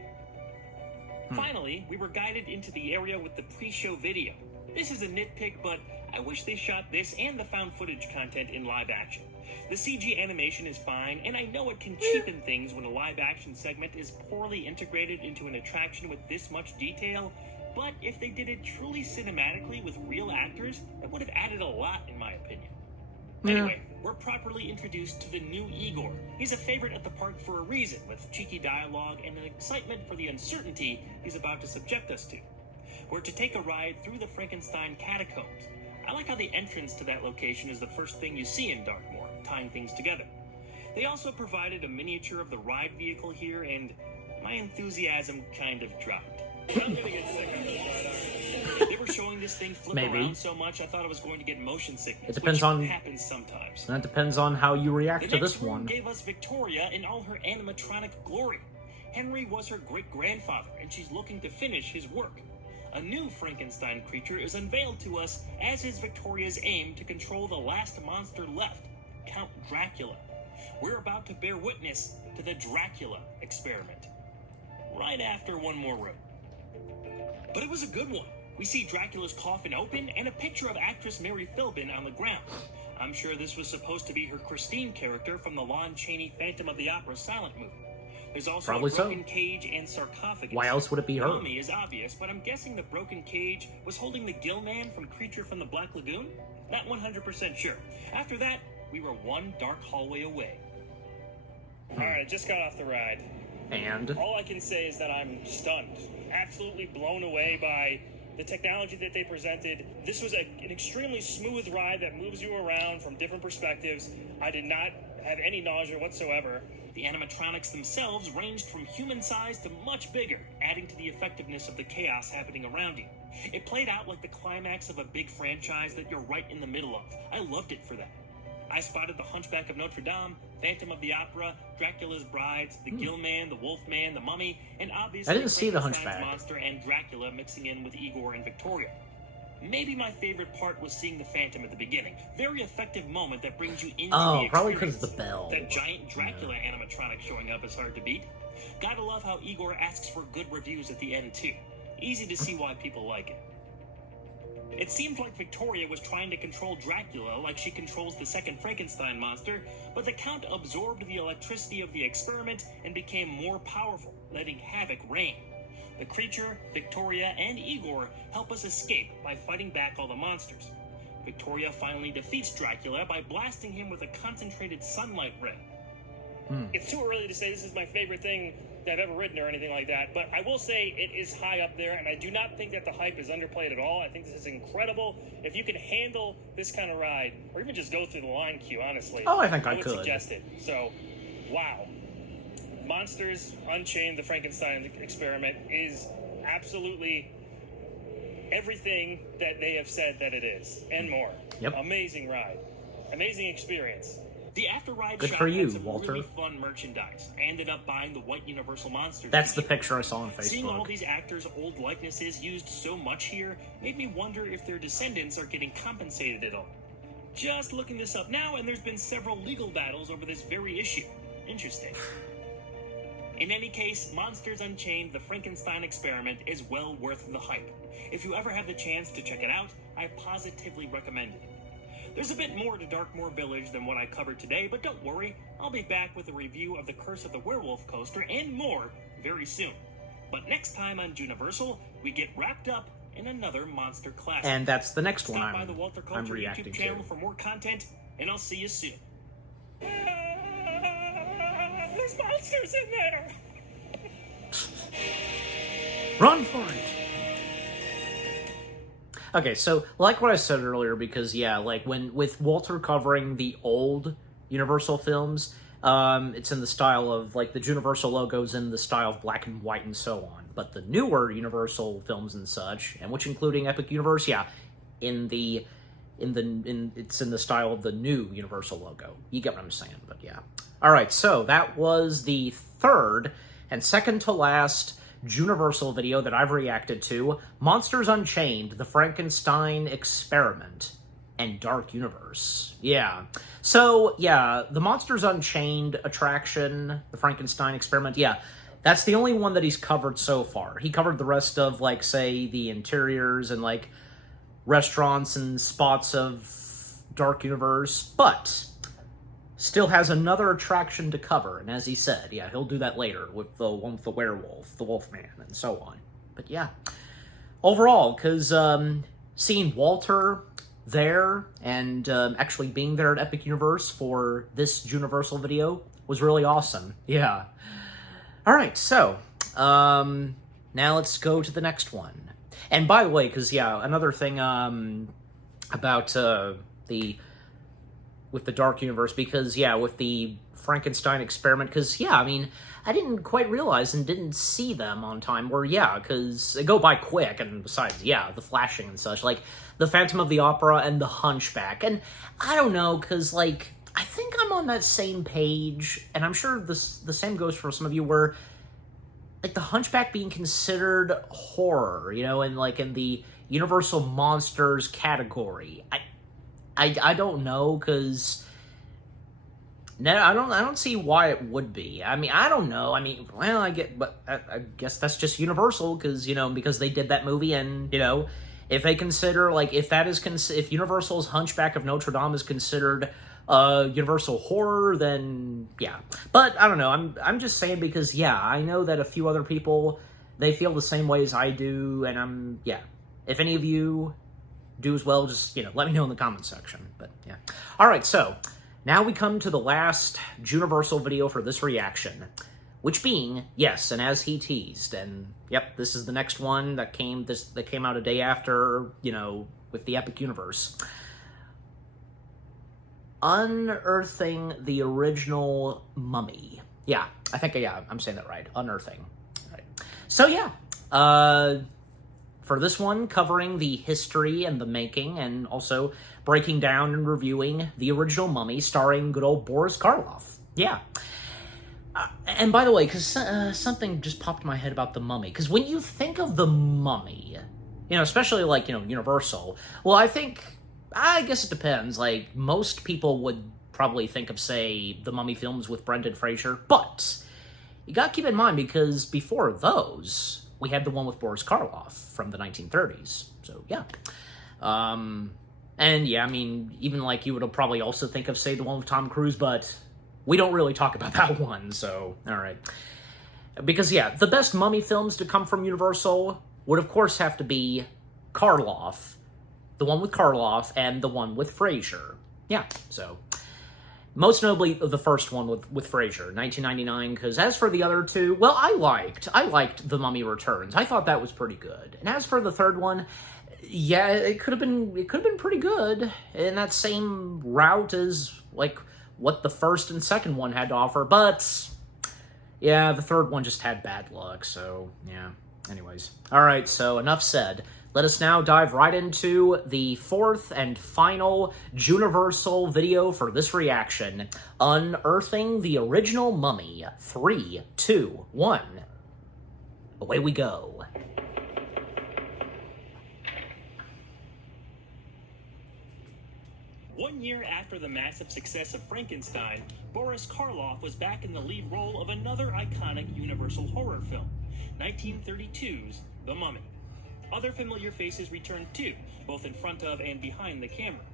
Finally, we were guided into the area with the pre-show video. This is a nitpick, but I wish they shot this and the found footage content in live action. The CG animation is fine, and I know it can cheapen things when a live action segment is poorly integrated into an attraction with this much detail, but if they did it truly cinematically with real actors, it would have added a lot in my opinion. Anyway, we're properly introduced to the new Igor. He's a favorite at the park for a reason, with cheeky dialogue and an excitement for the uncertainty he's about to subject us to. We're to take a ride through the Frankenstein catacombs. I like how the entrance to that location is the first thing you see in Dartmoor, tying things together. They also provided a miniature of the ride vehicle here, and my enthusiasm kind of dropped. I'm gonna get sick of it. They were showing this thing flip around so much I thought I was going to get motion sickness. It depends which on- happens sometimes. That depends on how you react The to next this room one. gave us Victoria in all her animatronic glory. Henry was her great-grandfather, and she's looking to finish his work. A new Frankenstein creature is unveiled to us, as is Victoria's aim to control the last monster left, Count Dracula. We're about to bear witness to the Dracula experiment. Right after one more room. But it was a good one. We see Dracula's coffin open and a picture of actress Mary Philbin on the ground. I'm sure this was supposed to be her Christine character from the Lon Chaney Phantom of the Opera silent movie. There's also Probably a so. broken cage and sarcophagus. Why else would it be The her? mummy is obvious, but I'm guessing the broken cage was holding the gill man from Creature from the Black Lagoon? Not 100% sure. After that, we were one dark hallway away. Alright, I just got off the ride. And All I can say is that I'm stunned, absolutely blown away by the technology that they presented. This was an extremely smooth ride that moves you around from different perspectives. I did not have any nausea whatsoever. The animatronics themselves ranged from human size to much bigger, adding to the effectiveness of the chaos happening around you. It played out like the climax of a big franchise that you're right in the middle of. I loved it for that. I spotted the Hunchback of Notre Dame, Phantom of the Opera, Dracula's Brides, the Gill Man, the Wolf Man, the Mummy, and obviously I didn't see the Frankenstein's Hunchback. monster and Dracula mixing in with Igor and Victoria. Maybe my favorite part was seeing the Phantom at the beginning. Very effective moment that brings you into the probably experience. because of the bell. That giant Dracula animatronic showing up is hard to beat. Gotta love how Igor asks for good reviews at the end too. Easy to see why people like it. It seemed like Victoria was trying to control Dracula like she controls the second Frankenstein monster, but the Count absorbed the electricity of the experiment and became more powerful, letting havoc reign. The creature, Victoria, and Igor help us escape by fighting back all the monsters. Victoria finally defeats Dracula by blasting him with a concentrated sunlight ray. It's too early to say this is my favorite thing that I've ever written or anything like that, but I will say it is high up there, and I do not think that the hype is underplayed at all. I think this is incredible. If you can handle this kind of ride, or even just go through the line queue, honestly, Oh, I think I would could. suggest it. So, wow. Monsters Unchained, the Frankenstein experiment is absolutely everything that they have said that it is, and more. Yep. Amazing ride. Amazing experience. The after ride Good shop for you, had some Walter. really fun merchandise. I ended up buying the white Universal Monsters. That's the t-shirt. picture I saw on Seeing all Facebook. these actors' old likenesses used so much here made me wonder if their descendants are getting compensated at all. Just looking this up now, and there's been several legal battles over this very issue. Interesting. In any case, Monsters Unchained, the Frankenstein experiment is well worth the hype. If you ever have the chance to check it out, I positively recommend it. There's a bit more to Darkmoor Village than what I covered today, but don't worry, I'll be back with a review of the Curse of the Werewolf coaster and more very soon. But next time on Juniversal, we get wrapped up in another monster classic. And that's the next one Stop by the Walter I'm Culture reacting YouTube to. channel for more content, and I'll see you soon. There's monsters in there! Run for it! Okay, so like what I said earlier, because yeah, like with Walter covering the old Universal films, it's in the style of like the Juniversal logo's in the style of black and white and so on. But the newer Universal films and such, and which including Epic Universe, yeah, it's in the style of the new Universal logo. You get what I'm saying, but yeah. All right, so that was the third and second to last Juniversal video that I've reacted to: Monsters Unchained, the Frankenstein Experiment, and Dark Universe. Yeah. So, yeah, the Monsters Unchained attraction, the Frankenstein Experiment, yeah, that's the only one that he's covered so far. He covered the rest of, like, say, the interiors and, like, restaurants and spots of Dark Universe, but still has another attraction to cover, and as he said, yeah, he'll do that later with the one with the werewolf, the Wolfman, and so on. But yeah, overall, because seeing Walter there and actually being there at Epic Universe for this Juniversal video was really awesome. Yeah. All right, so now let's go to the next one. And by the way, because yeah, another thing about with the Dark Universe, because, yeah, with the Frankenstein Experiment, because, yeah, I mean, I didn't quite realize and didn't see them on time, where, yeah, because they go by quick, and besides, yeah, the flashing and such, like, the Phantom of the Opera and the Hunchback, and I don't know, because, like, I think I'm on that same page, and I'm sure the same goes for some of you, where, like, the Hunchback being considered horror, you know, and, like, in the Universal Monsters category, I don't know, because I don't see why it would be. I mean, I don't know. I mean, well, I guess that's just Universal, because, you know, because they did that movie, and, you know, if they consider, like, if Universal's Hunchback of Notre Dame is considered Universal horror, then yeah. But I don't know. I'm just saying, because yeah, I know that a few other people, they feel the same way as I do, and yeah. If any of you do as well, just, you know, let me know in the comments section. But yeah. All right, so now we come to the last Juniversal video for this reaction, which being, yes, and as he teased, and yep, this is the next one that came out a day after, you know, with the Epic Universe. Unearthing the original Mummy. Yeah, I think, yeah, I'm saying that right. Unearthing. All right. So yeah, for this one, covering the history and the making, and also breaking down and reviewing the original Mummy, starring good old Boris Karloff. Yeah. And by the way, because something just popped in my head about the Mummy, because when you think of the Mummy, you know, especially, like, you know, Universal, well, I guess it depends. Like, most people would probably think of, say, the Mummy films with Brendan Fraser, but you gotta keep in mind, because before those, we had the one with Boris Karloff from the 1930s. So, yeah. And, yeah, I mean, even, like, you would probably also think of, say, the one with Tom Cruise, but we don't really talk about that one, so, all right. Because, yeah, the best Mummy films to come from Universal would, of course, have to be Karloff, the one with Karloff, and the one with Fraser. Yeah, so... Most notably, the first one with Fraser, 1999, because as for the other two, well, I liked The Mummy Returns. I thought that was pretty good. And as for the third one, yeah, it could have been pretty good in that same route as, like, what the first and second one had to offer, but, yeah, the third one just had bad luck, so, yeah. Anyways. Alright, so enough said. Let us now dive right into the fourth and final Juniversal video for this reaction. Unearthing the Original Mummy. 3, 2, 1. Away we go. One year after the massive success of Frankenstein, Boris Karloff was back in the lead role of another iconic Universal horror film, 1932's The Mummy. Other familiar faces returned too, both in front of and behind the camera.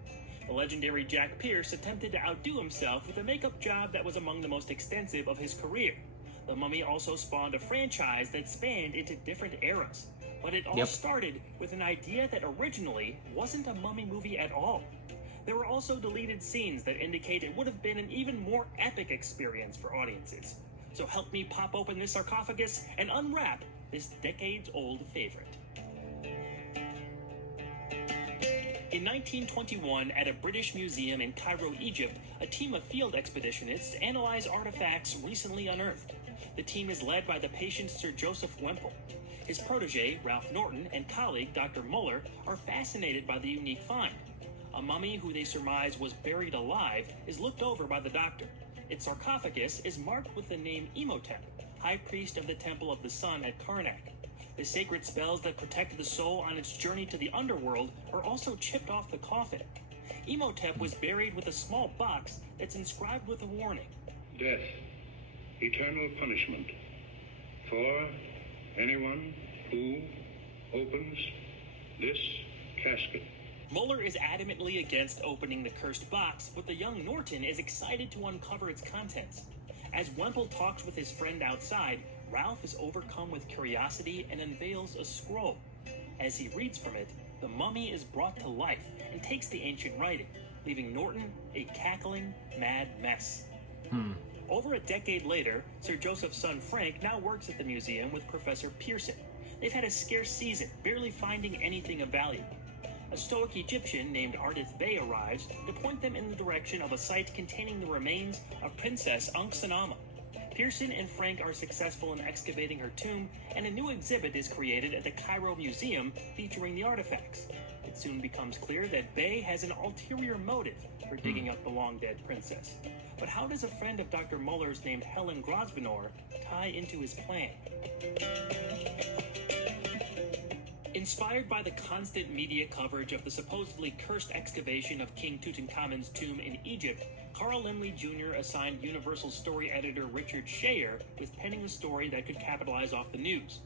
The legendary Jack Pierce attempted to outdo himself with a makeup job that was among the most extensive of his career. The Mummy also spawned a franchise that spanned into different eras. But it all started with an idea that originally wasn't a Mummy movie at all. There were also deleted scenes that indicate it would have been an even more epic experience for audiences. So help me pop open this sarcophagus and unwrap this decades-old favorite. In 1921, at a British museum in Cairo, Egypt, a team of field expeditionists analyze artifacts recently unearthed. The team is led by the patient Sir Joseph Wemple. His protege, Ralph Norton, and colleague, Dr. Muller, are fascinated by the unique find. A mummy who they surmise was buried alive is looked over by the doctor. Its sarcophagus is marked with the name Imhotep, high priest of the Temple of the Sun at Karnak. The sacred spells that protect the soul on its journey to the underworld are also chipped off the coffin. Imhotep was buried with a small box that's inscribed with a warning. Death, eternal punishment for anyone who opens this casket. Muller is adamantly against opening the cursed box, but the young Norton is excited to uncover its contents. As Wemple talks with his friend outside, Ralph is overcome with curiosity and unveils a scroll. As he reads from it, the mummy is brought to life and takes the ancient writing, leaving Norton a cackling, mad mess. Over a decade later, Sir Joseph's son Frank now works at the museum with Professor Pearson. They've had a scarce season, barely finding anything of value. A stoic Egyptian named Ardith Bey arrives to point them in the direction of a site containing the remains of Princess Anksanama. Pearson and Frank are successful in excavating her tomb, and a new exhibit is created at the Cairo Museum featuring the artifacts. It soon becomes clear that Bey has an ulterior motive for digging up the long-dead princess. But how does a friend of Dr. Muller's named Helen Grosvenor tie into his plan? Inspired by the constant media coverage of the supposedly cursed excavation of King Tutankhamun's tomb in Egypt, Carl Laemmle Jr. assigned Universal story editor Richard Shayer with penning a story that could capitalize off the news.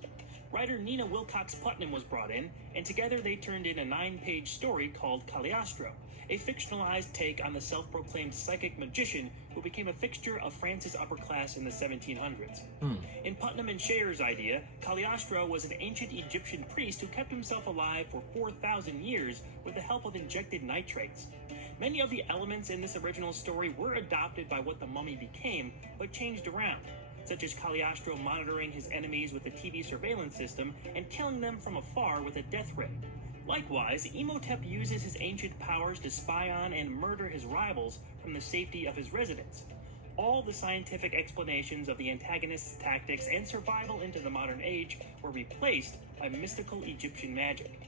Writer Nina Wilcox Putnam was brought in, and together they turned in a 9-page story called Cagliostro, a fictionalized take on the self-proclaimed psychic magician who became a fixture of France's upper class in the 1700s. In Putnam and Shayer's idea, Cagliostro was an ancient Egyptian priest who kept himself alive for 4,000 years with the help of injected nitrates. Many of the elements in this original story were adopted by what the mummy became, but changed around, such as Cagliostro monitoring his enemies with a TV surveillance system and killing them from afar with a death ray. Likewise, Imhotep uses his ancient powers to spy on and murder his rivals from the safety of his residence. All the scientific explanations of the antagonist's tactics and survival into the modern age were replaced by mystical Egyptian magic.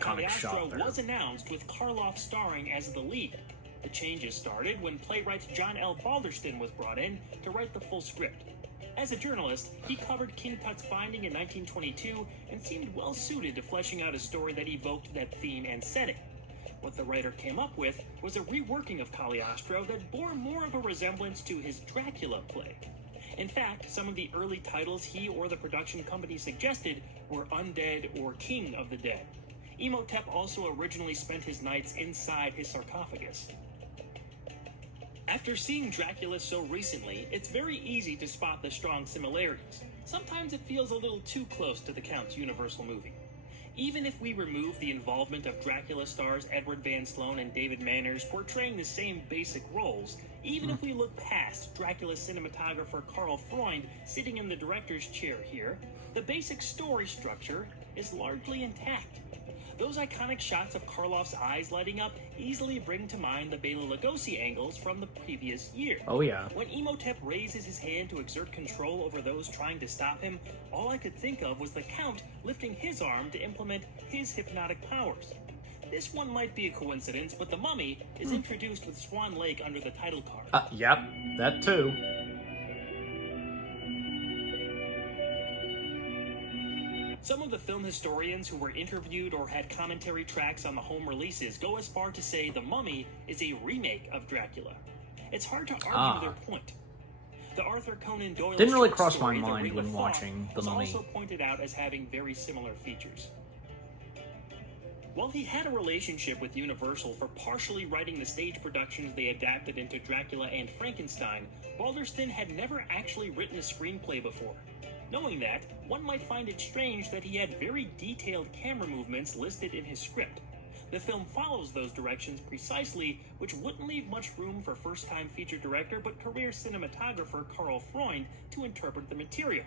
Cagliostro was announced with Karloff starring as the lead. The changes started when playwright John L. Balderston was brought in to write the full script. As a journalist, he covered King Tut's finding in 1922 and seemed well suited to fleshing out a story that evoked that theme and setting. What the writer came up with was a reworking of Cagliostro that bore more of a resemblance to his Dracula play. In fact, some of the early titles he or the production company suggested were Undead or King of the Dead. Imhotep also originally spent his nights inside his sarcophagus. After seeing Dracula so recently, it's very easy to spot the strong similarities. Sometimes it feels a little too close to the Count's Universal movie. Even if we remove the involvement of Dracula stars Edward Van Sloan and David Manners portraying the same basic roles, even if we look past Dracula cinematographer Karl Freund sitting in the director's chair here, the basic story structure is largely intact. Those iconic shots of Karloff's eyes lighting up easily bring to mind the Bela Lugosi angles from the previous year. Oh yeah. When Imhotep raises his hand to exert control over those trying to stop him, all I could think of was the Count lifting his arm to implement his hypnotic powers. This one might be a coincidence, but the Mummy is introduced with Swan Lake under the title card. Yep, that too. Some of the film historians who were interviewed or had commentary tracks on the home releases go as far to say The Mummy is a remake of Dracula. It's hard to argue their point. The Arthur Conan Doyle Didn't really short cross my story, The mind Ring when of Thoth, watching The was Mummy. also pointed out as having very similar features. While he had a relationship with Universal for partially writing the stage productions they adapted into Dracula and Frankenstein, Balderston had never actually written a screenplay before. Knowing that, one might find it strange that he had very detailed camera movements listed in his script. The film follows those directions precisely, which wouldn't leave much room for first-time feature director but career cinematographer Karl Freund to interpret the material.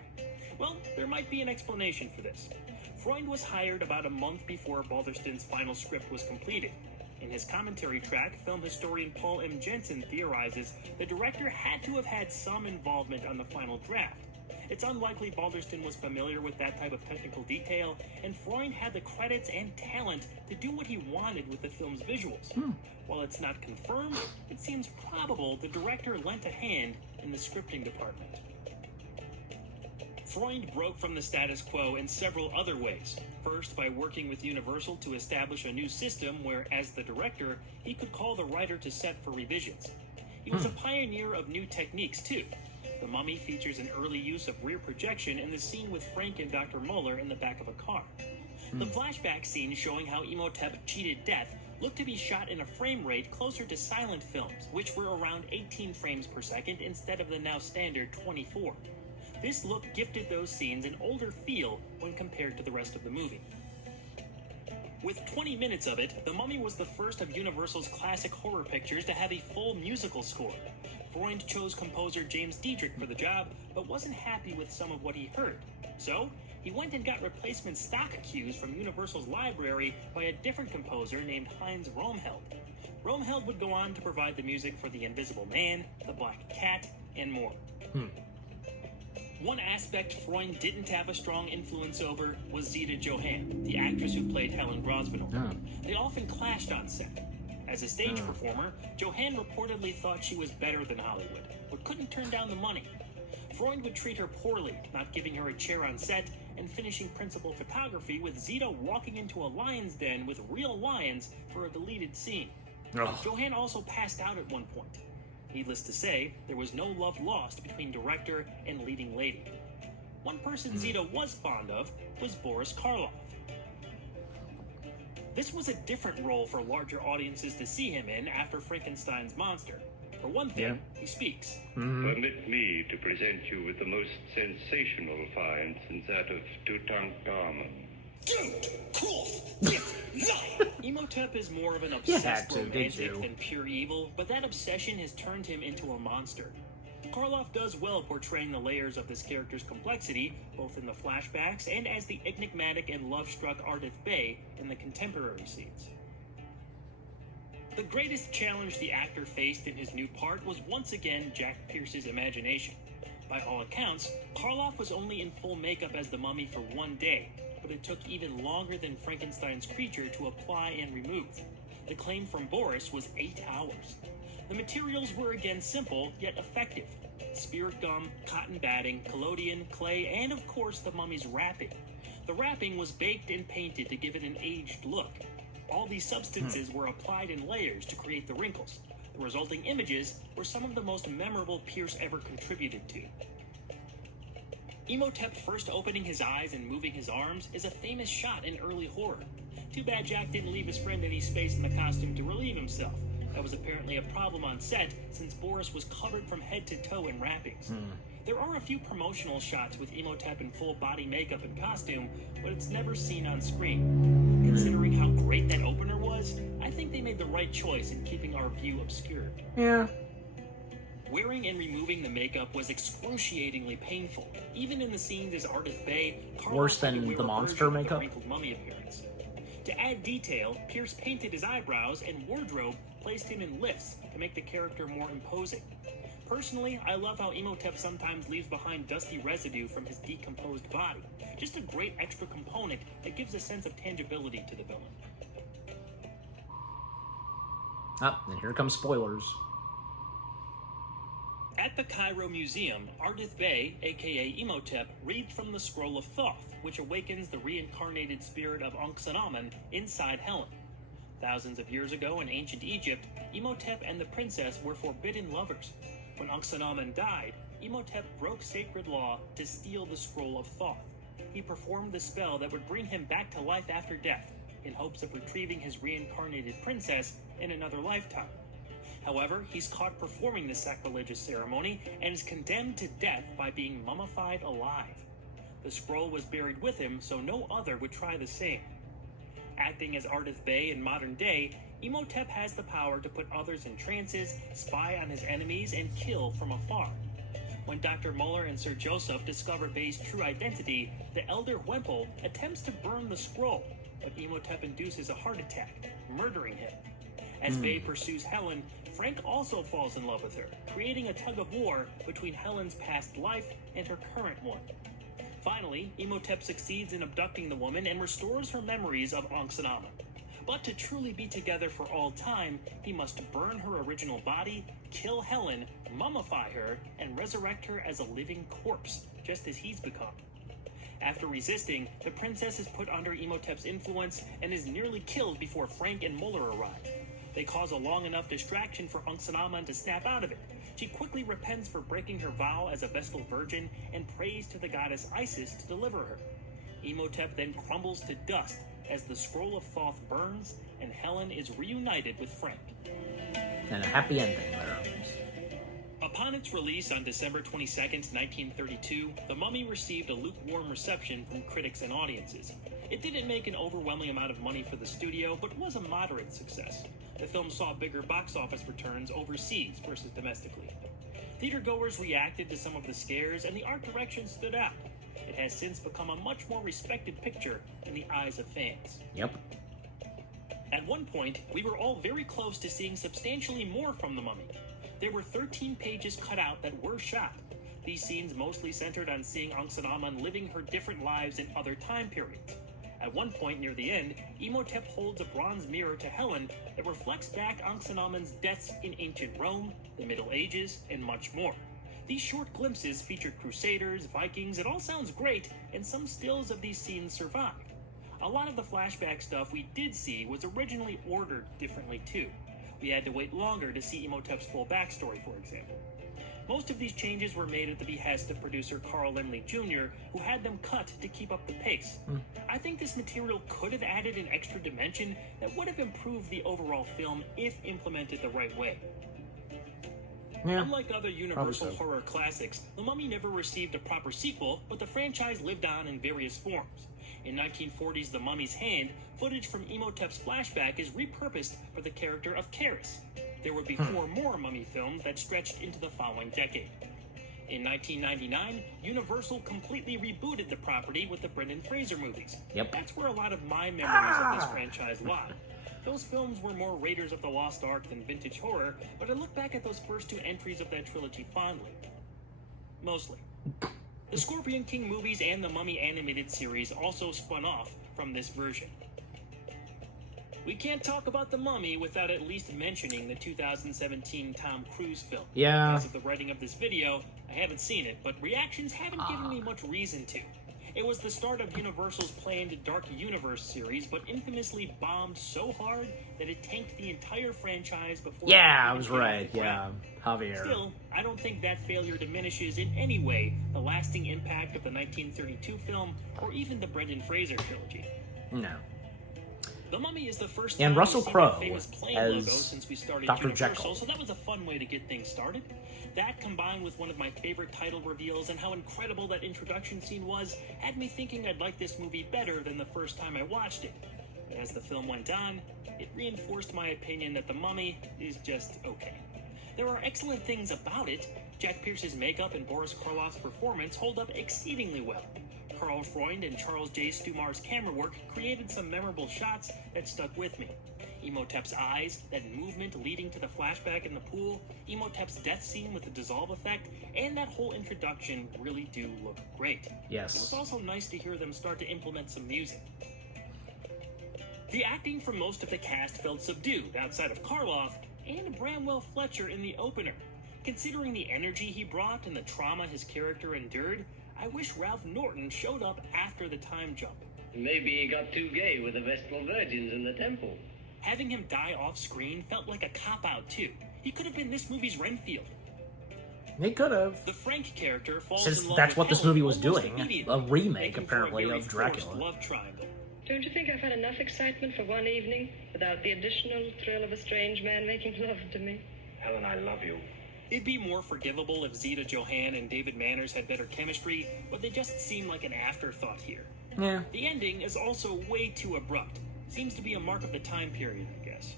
Well, there might be an explanation for this. Freund was hired about a month before Balderston's final script was completed. In his commentary track, film historian Paul M. Jensen theorizes the director had to have had some involvement on the final draft. It's unlikely Balderston was familiar with that type of technical detail, and Freund had the credits and talent to do what he wanted with the film's visuals. While it's not confirmed, it seems probable the director lent a hand in the scripting department. Freund broke from the status quo in several other ways. First, by working with Universal to establish a new system where, as the director, he could call the writer to set for revisions. He was a pioneer of new techniques, too. The Mummy features an early use of rear projection in the scene with Frank and Dr. Muller in the back of a car. The flashback scene showing how Imhotep cheated death looked to be shot in a frame rate closer to silent films, which were around 18 frames per second instead of the now standard 24. This look gifted those scenes an older feel when compared to the rest of the movie. With 20 minutes of it, The Mummy was the first of Universal's classic horror pictures to have a full musical score. Freund chose composer James Diedrich for the job, but wasn't happy with some of what he heard. So, he went and got replacement stock cues from Universal's library by a different composer named Heinz Rohmheld. Rohmheld would go on to provide the music for The Invisible Man, The Black Cat, and more. One aspect Freund didn't have a strong influence over was Zita Johann, the actress who played Helen Grosvenor. They often clashed on set. As a stage performer, Johann reportedly thought she was better than Hollywood, but couldn't turn down the money. Freund would treat her poorly, not giving her a chair on set, and finishing principal photography with Zita walking into a lion's den with real lions for a deleted scene. Johann also passed out at one point. Needless to say, there was no love lost between director and leading lady. One person Zita was fond of was Boris Karloff. This was a different role for larger audiences to see him in after Frankenstein's monster. For one thing, he speaks. Permit me to present you with the most sensational find since that of Tutankhamun. Don't cough! Lie! Imhotep is more of an You obsessed had to, didn't romantic you? than pure evil, but that obsession has turned him into a monster. Karloff does well portraying the layers of this character's complexity, both in the flashbacks and as the enigmatic and love-struck Ardith Bey in the contemporary scenes. The greatest challenge the actor faced in his new part was once again Jack Pierce's imagination. By all accounts, Karloff was only in full makeup as the Mummy for one day, but it took even longer than Frankenstein's creature to apply and remove. The claim from Boris was 8 hours. The materials were again simple, yet effective. Spirit gum, cotton batting, collodion, clay, and of course the mummy's wrapping. The wrapping was baked and painted to give it an aged look. All these substances were applied in layers to create the wrinkles. The resulting images were some of the most memorable Pierce ever contributed to. Imhotep first opening his eyes and moving his arms is a famous shot in early horror. Too bad Jack didn't leave his friend any space in the costume to relieve himself. That was apparently a problem on set since Boris was covered from head to toe in wrappings. There are a few promotional shots with Imhotep in full body makeup and costume, but it's never seen on screen. Considering how great that opener was, I think they made the right choice in keeping our view obscured. Yeah. Wearing and removing the makeup was excruciatingly painful. Even in the scenes as Ardith Bay, Carlos Worse had to than wear the a monster version of the makeup? wrinkled mummy appearance. To add detail, Pierce painted his eyebrows, and wardrobe placed him in lifts to make the character more imposing. Personally, I love how Imhotep sometimes leaves behind dusty residue from his decomposed body. Just a great extra component that gives a sense of tangibility to the villain. Oh, and here come spoilers. At the Cairo Museum, Ardith Bey, aka Imhotep, reads from the Scroll of Thoth, which awakens the reincarnated spirit of Ankh-Senamen inside Helen. Thousands of years ago in ancient Egypt, Imhotep and the princess were forbidden lovers. When Ankh-Senamen died, Imhotep broke sacred law to steal the Scroll of Thoth. He performed the spell that would bring him back to life after death, in hopes of retrieving his reincarnated princess in another lifetime. However, he's caught performing this sacrilegious ceremony and is condemned to death by being mummified alive. The scroll was buried with him, so no other would try the same. Acting as Ardith Bey in modern day, Imhotep has the power to put others in trances, spy on his enemies, and kill from afar. When Dr. Muller and Sir Joseph discover Bey's true identity, the elder Wemple attempts to burn the scroll, but Imhotep induces a heart attack, murdering him. As Bey pursues Helen, Frank also falls in love with her, creating a tug-of-war between Helen's past life and her current one. Finally, Imhotep succeeds in abducting the woman and restores her memories of Ankh-Senamen. But to truly be together for all time, he must burn her original body, kill Helen, mummify her, and resurrect her as a living corpse, just as he's become. After resisting, the princess is put under Imhotep's influence and is nearly killed before Frank and Muller arrive. They cause a long enough distraction for Ankh-Senamen to snap out of it. She quickly repents for breaking her vow as a Vestal Virgin and prays to the goddess Isis to deliver her. Imhotep then crumbles to dust as the Scroll of Thoth burns and Helen is reunited with Frank. And a happy ending there. Upon its release on December 22, 1932, The Mummy received a lukewarm reception from critics and audiences. It didn't make an overwhelming amount of money for the studio, but was a moderate success. The film saw bigger box office returns overseas versus domestically. Theatergoers reacted to some of the scares, and the art direction stood out. It has since become a much more respected picture in the eyes of fans. Yep. At one point, we were all very close to seeing substantially more from The Mummy. There were 13 pages cut out that were shot. These scenes mostly centered on seeing Ankh-Senamen living her different lives in other time periods. At one point near the end, Imhotep holds a bronze mirror to Helen that reflects back Ankh-Senamen's deaths in ancient Rome, the Middle Ages, and much more. These short glimpses featured Crusaders, Vikings, it all sounds great, and some stills of these scenes survived. A lot of the flashback stuff we did see was originally ordered differently too. We had to wait longer to see Imhotep's full backstory, for example. Most of these changes were made at the behest of producer Carl Laemmle Jr., who had them cut to keep up the pace. I think this material could have added an extra dimension that would have improved the overall film if implemented the right way. Yeah. Unlike other Universal so. horror classics, The Mummy never received a proper sequel, but the franchise lived on in various forms. In 1940's The Mummy's Hand, footage from Imhotep's flashback is repurposed for the character of Karis. There would be 4 more Mummy films that stretched into the following decade. In 1999, Universal completely rebooted the property with the Brendan Fraser movies. Yep. That's where a lot of my memories of this franchise lie. Those films were more Raiders of the Lost Ark than vintage horror, but I look back at those first 2 entries of that trilogy fondly. Mostly. The Scorpion King movies and the Mummy animated series also spun off from this version. We can't talk about The Mummy without at least mentioning the 2017 Tom Cruise film. Yeah. As of the writing of this video, I haven't seen it, but reactions haven't given me much reason to. It was the start of Universal's planned Dark Universe series, but infamously bombed so hard that it tanked the entire franchise before... Yeah, I was right. Yeah, Javier. Still, I don't think that failure diminishes in any way the lasting impact of the 1932 film or even the Brendan Fraser trilogy. No. The Mummy is the first And time Russell we've seen Crowe that famous plane as logo since we started Dr. Juniversal, Jekyll. so that was a fun way to get things started. That, combined with one of my favorite title reveals and how incredible that introduction scene was, had me thinking I'd like this movie better than the first time I watched it. But as the film went on, it reinforced my opinion that The Mummy is just okay. There are excellent things about it. Jack Pierce's makeup and Boris Karloff's performance hold up exceedingly well. Carl Freund and Charles J. Stumar's camera work created some memorable shots that stuck with me. Imhotep's eyes, that movement leading to the flashback in the pool, Imhotep's death scene with the dissolve effect, and that whole introduction really do look great. Yes. It was also nice to hear them start to implement some music. The acting from most of the cast felt subdued outside of Karloff and Bramwell Fletcher in the opener. Considering the energy he brought and the trauma his character endured, I wish Ralph Norton showed up after the time jump. Maybe he got too gay with the Vestal Virgins in the temple. Having him die off screen felt like a cop-out too. He could have been this movie's Renfield. They could have. The Frank character falls Since in love that's with what this Helen movie was almost doing. immediately, A remake, making for a apparently, very of Dracula. forced love triangle. Don't you think I've had enough excitement for one evening without the additional thrill of a strange man making love to me? Helen, I love you. It'd be more forgivable if Zeta Johann and David Manners had better chemistry, but they just seem like an afterthought here. Yeah. The ending is also way too abrupt. Seems to be a mark of the time period, I guess.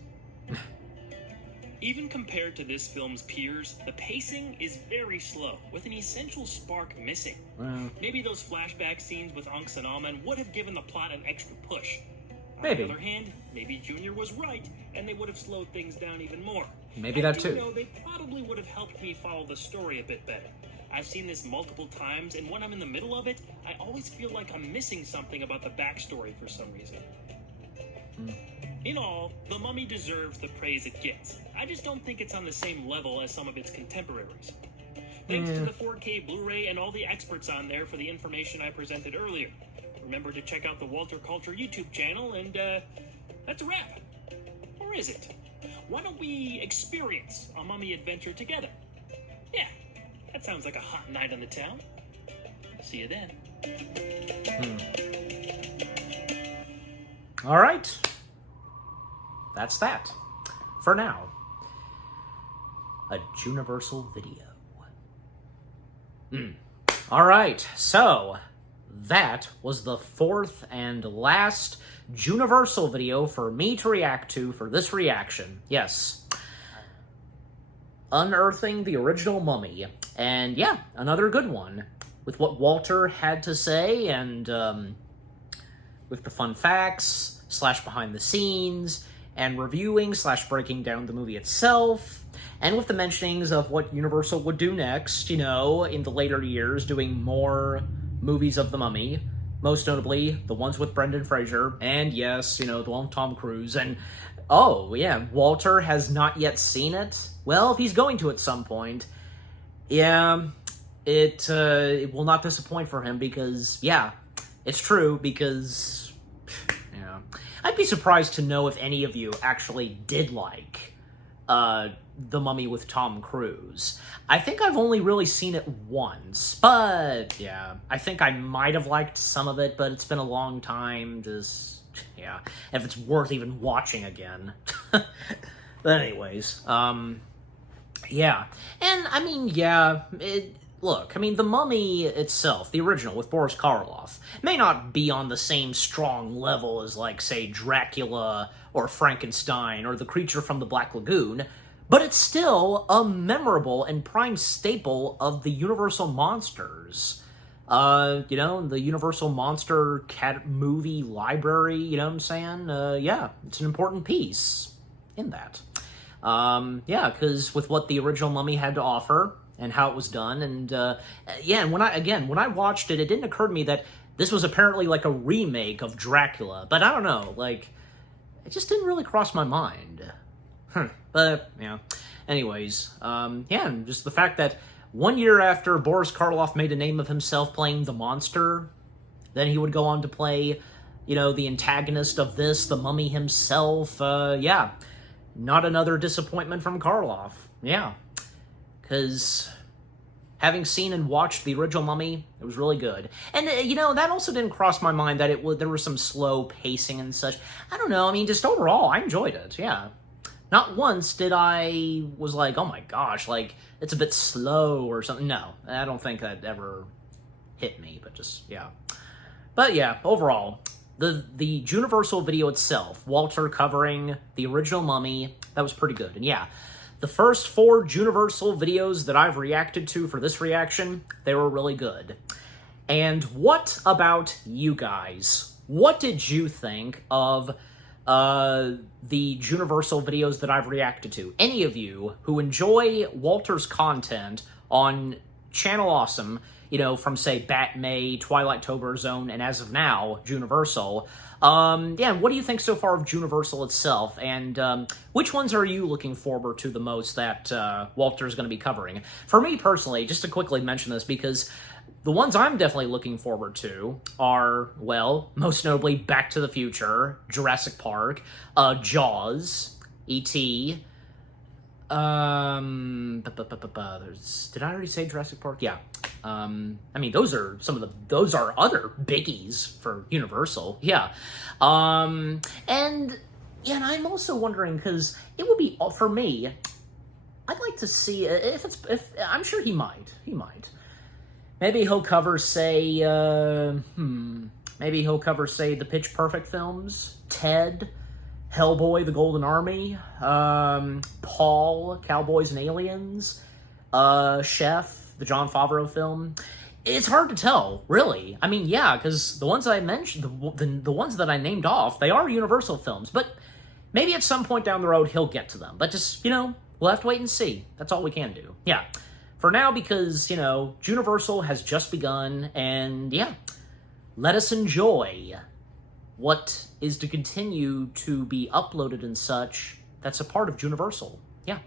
Even compared to this film's peers, the pacing is very slow, with an essential spark missing. Maybe those flashback scenes with Unks and Alman would have given the plot an extra push. Maybe. On the other hand, maybe Junior was right, and they would have slowed things down even more. Maybe that too. I do know they probably would have helped me follow the story a bit better. I've seen this multiple times, and when I'm in the middle of it, I always feel like I'm missing something about the backstory for some reason. In all, The Mummy deserves the praise it gets. I just don't think it's on the same level as some of its contemporaries. Thanks to the 4K Blu-ray and all the experts on there for the information I presented earlier. Remember to check out the Walter Culture YouTube channel, and that's a wrap. Or is it? Why don't we experience a Mummy adventure together? Yeah, that sounds like a hot night on the town. See you then. All right. That's that. For now. A Juniversal video. All right, so that was the fourth and last Juniversal video for me to react to for this reaction. Yes. Unearthing the original Mummy. And yeah, another good one. With what Walter had to say, and with the fun facts, / behind the scenes, and reviewing / breaking down the movie itself, and with the mentionings of what Universal would do next, you know, in the later years, doing more movies of the Mummy, most notably the ones with Brendan Fraser, and yes, you know, the one with Tom Cruise, and oh, yeah, Walter has not yet seen it. Well, if he's going to at some point, yeah, it will not disappoint for him, because, yeah, it's true, because, yeah, I'd be surprised to know if any of you actually did like The Mummy with Tom Cruise. I think I've only really seen it once, but yeah, I think I might have liked some of it, but it's been a long time, just, yeah, if it's worth even watching again. But anyways, yeah, and I mean, yeah, look, I mean, The Mummy itself, the original with Boris Karloff, may not be on the same strong level as, like, say, Dracula or Frankenstein or The Creature from the Black Lagoon, but it's still a memorable and prime staple of the Universal monsters. You know, the Universal Monster movie library, you know what I'm saying? Yeah, it's an important piece in that. Yeah, because with what the original Mummy had to offer and how it was done, and yeah, and when I watched it, it didn't occur to me that this was apparently like a remake of Dracula, but I don't know, like, it just didn't really cross my mind. But, yeah, anyways, yeah, and just the fact that 1 year after Boris Karloff made a name of himself playing the monster, then he would go on to play, you know, the antagonist of this, the Mummy himself, yeah, not another disappointment from Karloff, yeah, because, Having seen and watched the original Mummy, it was really good. And, you know, that also didn't cross my mind that there was some slow pacing and such. I don't know, I mean, just overall, I enjoyed it, yeah. Not once was like, oh my gosh, like, it's a bit slow or something. No, I don't think that ever hit me, but just, yeah. But yeah, overall, the Juniversal video itself, Walter covering the original Mummy, that was pretty good. And yeah, the first 4 Juniversal videos that I've reacted to for this reaction, they were really good. And what about you guys? What did you think of the Juniversal videos that I've reacted to? Any of you who enjoy Walter's content on Channel Awesome, you know, from, say, Bat-May, Twilight-tober Zone, and as of now, Juniversal. Yeah, what do you think so far of Juniversal itself? And which ones are you looking forward to the most that Walter's going to be covering? For me personally, just to quickly mention this, because the ones I'm definitely looking forward to are, well, most notably Back to the Future, Jurassic Park, Jaws, E.T., did I already say Jurassic Park? Yeah. I mean, those are other biggies for Universal. Yeah. And I'm also wondering, because it would be, for me, I'd like to see, if I'm sure he might. Maybe he'll cover, say, the Pitch Perfect films, Ted, Hellboy, The Golden Army, Paul, Cowboys and Aliens, Chef, the Jon Favreau film. It's hard to tell, really. I mean, yeah, because the ones I mentioned, the ones that I named off, they are Universal films, but maybe at some point down the road he'll get to them. But just, you know, we'll have to wait and see. That's all we can do. Yeah. For now, because, you know, Juniversal has just begun, and yeah, let us enjoy what is to continue to be uploaded and such that's a part of Juniversal. Yeah.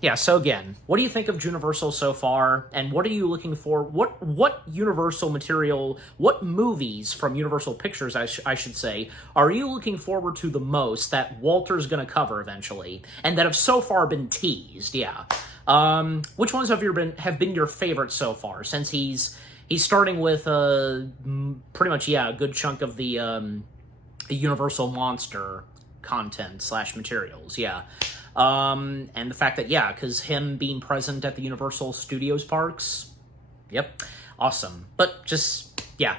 Yeah, so again, what do you think of Juniversal so far? And what are you looking for? What Universal material, what movies from Universal Pictures, I should say, are you looking forward to the most that Walter's going to cover eventually? And that have so far been teased, yeah. Which ones have been your favorites so far, since he's starting with pretty much, yeah, a good chunk of the Universal Monster content / materials, yeah. And the fact that, yeah, because him being present at the Universal Studios parks, yep, awesome. But just, yeah.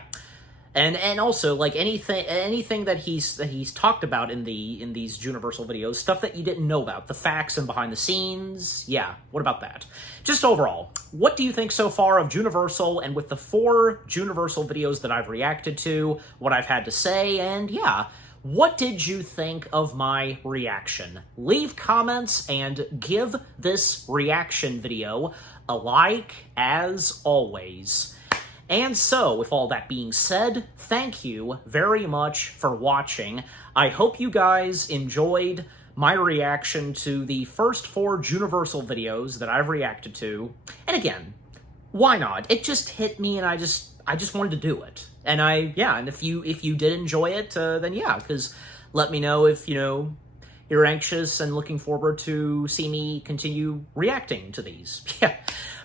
And also, like, anything that he's talked about in these Juniversal videos, stuff that you didn't know about, the facts and behind the scenes, yeah, what about that? Just overall, what do you think so far of Juniversal, and with the 4 Juniversal videos that I've reacted to, what I've had to say, and yeah, what did you think of my reaction? Leave comments and give this reaction video a like, as always. And so, with all that being said, thank you very much for watching. I hope you guys enjoyed my reaction to the first 4 Juniversal videos that I've reacted to. And again, why not? It just hit me, and I just wanted to do it. And and if you did enjoy it, then yeah, because let me know if, you know, you're anxious and looking forward to see me continue reacting to these. Yeah.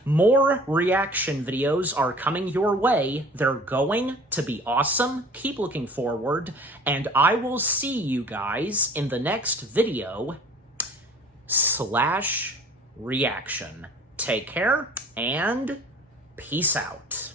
More reaction videos are coming your way. They're going to be awesome. Keep looking forward, and I will see you guys in the next video / reaction. Take care, and peace out.